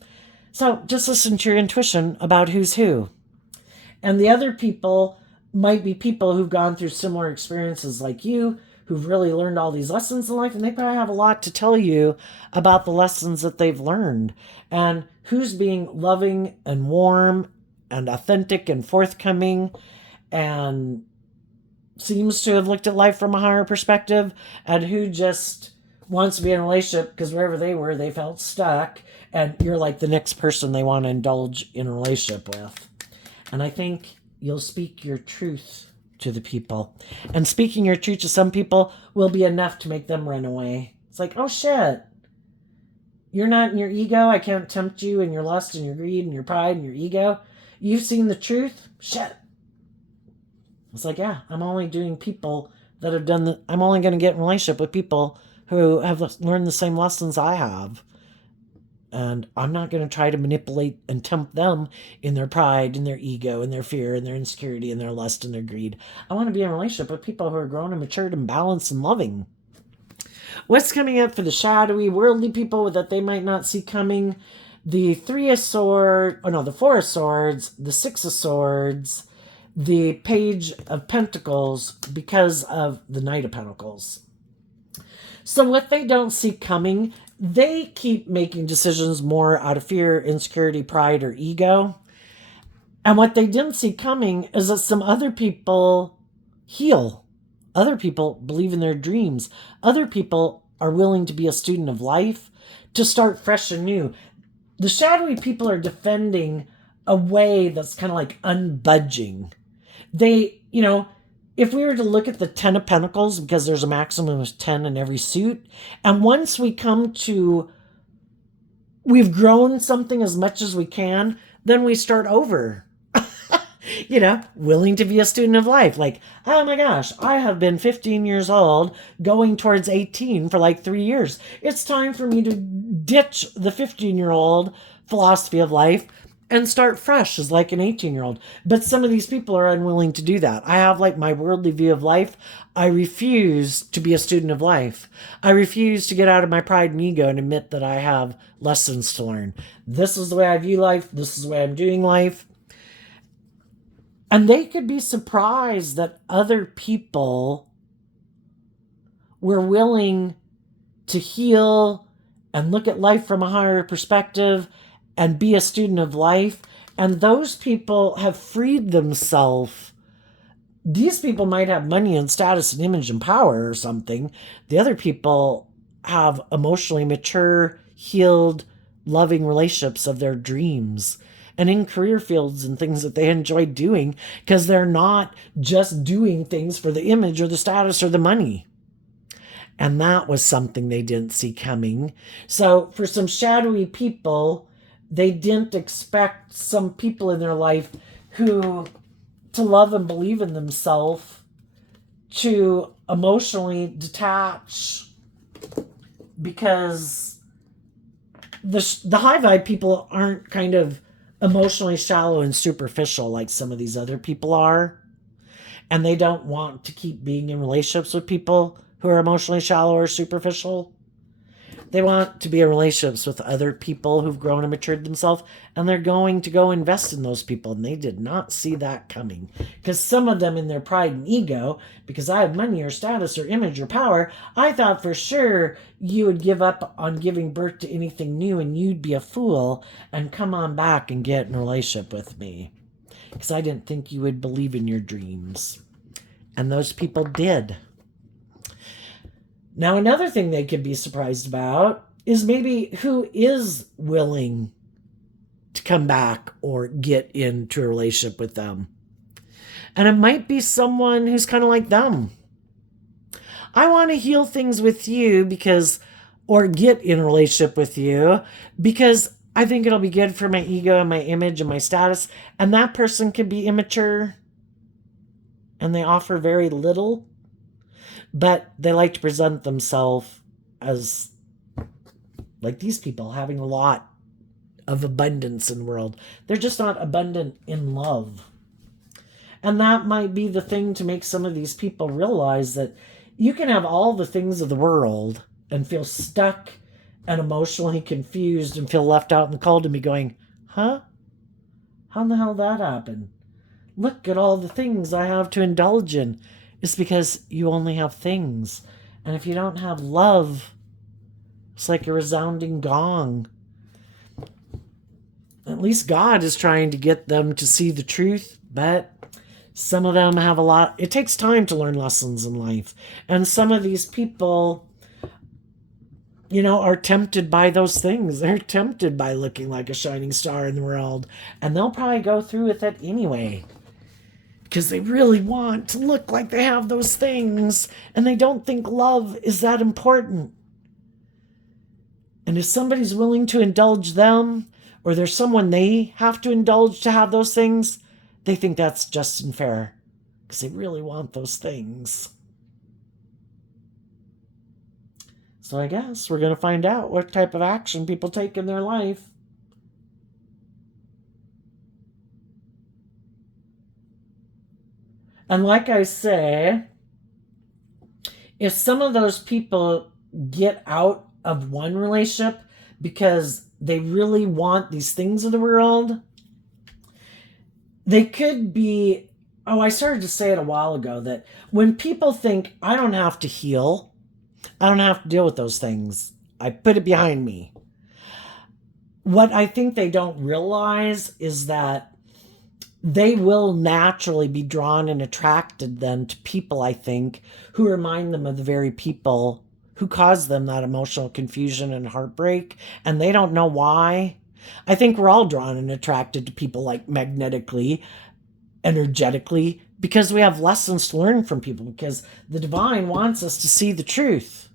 So just listen to your intuition about who's who. And the other people might be people who've gone through similar experiences like you, who've really learned all these lessons in life, and they probably have a lot to tell you about the lessons that they've learned and who's being loving and warm and authentic and forthcoming and seems to have looked at life from a higher perspective, and who just wants to be in a relationship because wherever they were, they felt stuck, and you're like the next person they want to indulge in a relationship with. And I think you'll speak your truth to the people. And speaking your truth to some people will be enough to make them run away. It's like, oh shit, you're not in your ego. I can't tempt you in your lust and your greed and your pride and your ego. You've seen the truth. Shit. It's like, yeah, I'm only doing people that have done the, I'm only going to get in relationship with people who have learned the same lessons I have. And I'm not going to try to manipulate and tempt them in their pride, in their ego, in their fear, in their insecurity, in their lust, and their greed. I want to be in a relationship with people who are grown and matured and balanced and loving. What's coming up for the shadowy, worldly people that they might not see coming? The Three of Swords, oh no, the Four of Swords, the Six of Swords, the Page of Pentacles, because of the Knight of Pentacles. So what they don't see coming, they keep making decisions more out of fear, insecurity, pride, or ego. And what they didn't see coming is that some other people heal. Other people believe in their dreams. Other people are willing to be a student of life, to start fresh and new. The shadowy people are defending a way that's kind of like unbudging. They, if we were to look at the 10 of Pentacles, because there's a maximum of 10 in every suit, and once we come to, we've grown something as much as we can, then we start over. Willing to be a student of life. Like, oh my gosh, I have been 15 years old going towards 18 for like 3 years. It's time for me to ditch the 15-year-old philosophy of life and start fresh as like an 18-year-old. But some of these people are unwilling to do that. I have like my worldly view of life. I refuse to be a student of life. I refuse to get out of my pride and ego and admit that I have lessons to learn. This is the way I view life. This is the way I'm doing life. And they could be surprised that other people were willing to heal and look at life from a higher perspective and be a student of life. And those people have freed themselves. These people might have money and status and image and power or something. The other people have emotionally mature, healed, loving relationships of their dreams. And in career fields and things that they enjoy doing, because they're not just doing things for the image or the status or the money. And that was something they didn't see coming. So for some shadowy people, they didn't expect some people in their life who, to love and believe in themselves, to emotionally detach, because the high vibe people aren't kind of emotionally shallow and superficial like some of these other people are. And they don't want to keep being in relationships with people who are emotionally shallow or superficial. They want to be in relationships with other people who've grown and matured themselves, and they're going to go invest in those people. And they did not see that coming, because some of them in their pride and ego, because I have money or status or image or power, I thought for sure you would give up on giving birth to anything new and you'd be a fool and come on back and get in a relationship with me, because I didn't think you would believe in your dreams. And those people did. Now, another thing they could be surprised about is maybe who is willing to come back or get into a relationship with them. And it might be someone who's kind of like them. I want to heal things with you because, or get in a relationship with you because I think it'll be good for my ego and my image and my status. And that person can be immature and they offer very little. But they like to present themselves as like these people having a lot of abundance in the world. They're just not abundant in love. And that might be the thing to make some of these people realize that you can have all the things of the world and feel stuck and emotionally confused and feel left out in the cold and be going, huh? How in the hell did that happen? Look at all the things I have to indulge in. It's because you only have things. And if you don't have love, it's like a resounding gong. At least God is trying to get them to see the truth, but some of them have a lot. It takes time to learn lessons in life. And some of these people, are tempted by those things. They're tempted by looking like a shining star in the world. And they'll probably go through with it anyway, because they really want to look like they have those things, and they don't think love is that important. And if somebody's willing to indulge them, or there's someone they have to indulge to have those things, they think that's just and fair. because they really want those things. So I guess we're going to find out what type of action people take in their life. And like I say, if some of those people get out of one relationship because they really want these things of the world, they could be. Oh, I started to say it a while ago that when people think, I don't have to heal, I don't have to deal with those things, I put it behind me. What I think they don't realize is that they will naturally be drawn and attracted then to people, I think, who remind them of the very people who caused them that emotional confusion and heartbreak, and they don't know why. I think we're all drawn and attracted to people like magnetically, energetically, because we have lessons to learn from people, because the divine wants us to see the truth.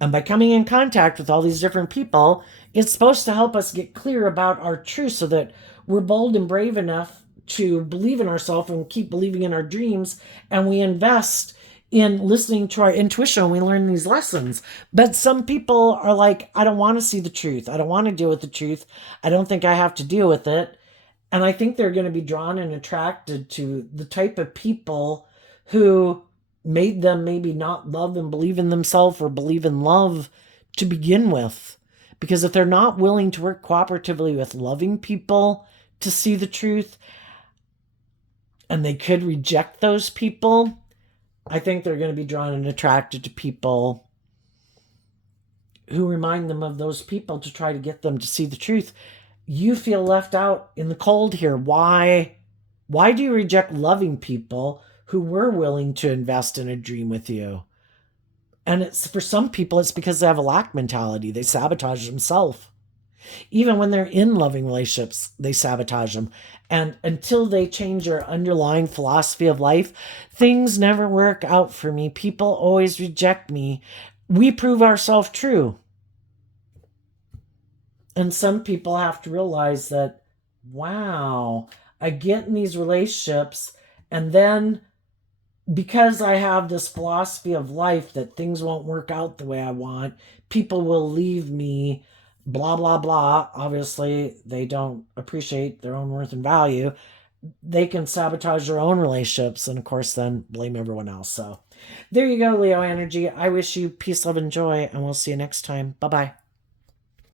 And by coming in contact with all these different people, it's supposed to help us get clear about our truth so that we're bold and brave enough to believe in ourselves and keep believing in our dreams, and we invest in listening to our intuition when we learn these lessons. But some people are like, I don't want to see the truth. I don't want to deal with the truth. I don't think I have to deal with it. And I think they're going to be drawn and attracted to the type of people who made them maybe not love and believe in themselves or believe in love to begin with. Because if they're not willing to work cooperatively with loving people to see the truth, and they could reject those people, I think they're going to be drawn and attracted to people who remind them of those people to try to get them to see the truth. You feel left out in the cold here. Why do you reject loving people who were willing to invest in a dream with you? And it's for some people, it's because they have a lack mentality. They sabotage themselves. Even when they're in loving relationships, they sabotage them. And until they change their underlying philosophy of life, things never work out for me. People always reject me. We prove ourselves true. And some people have to realize that, wow, I get in these relationships, and then because I have this philosophy of life that things won't work out the way I want, people will leave me, blah, blah, blah. Obviously, they don't appreciate their own worth and value. They can sabotage their own relationships and, of course, then blame everyone else. So there you go, Leo energy. I wish you peace, love, and joy, and we'll see you next time. Bye-bye.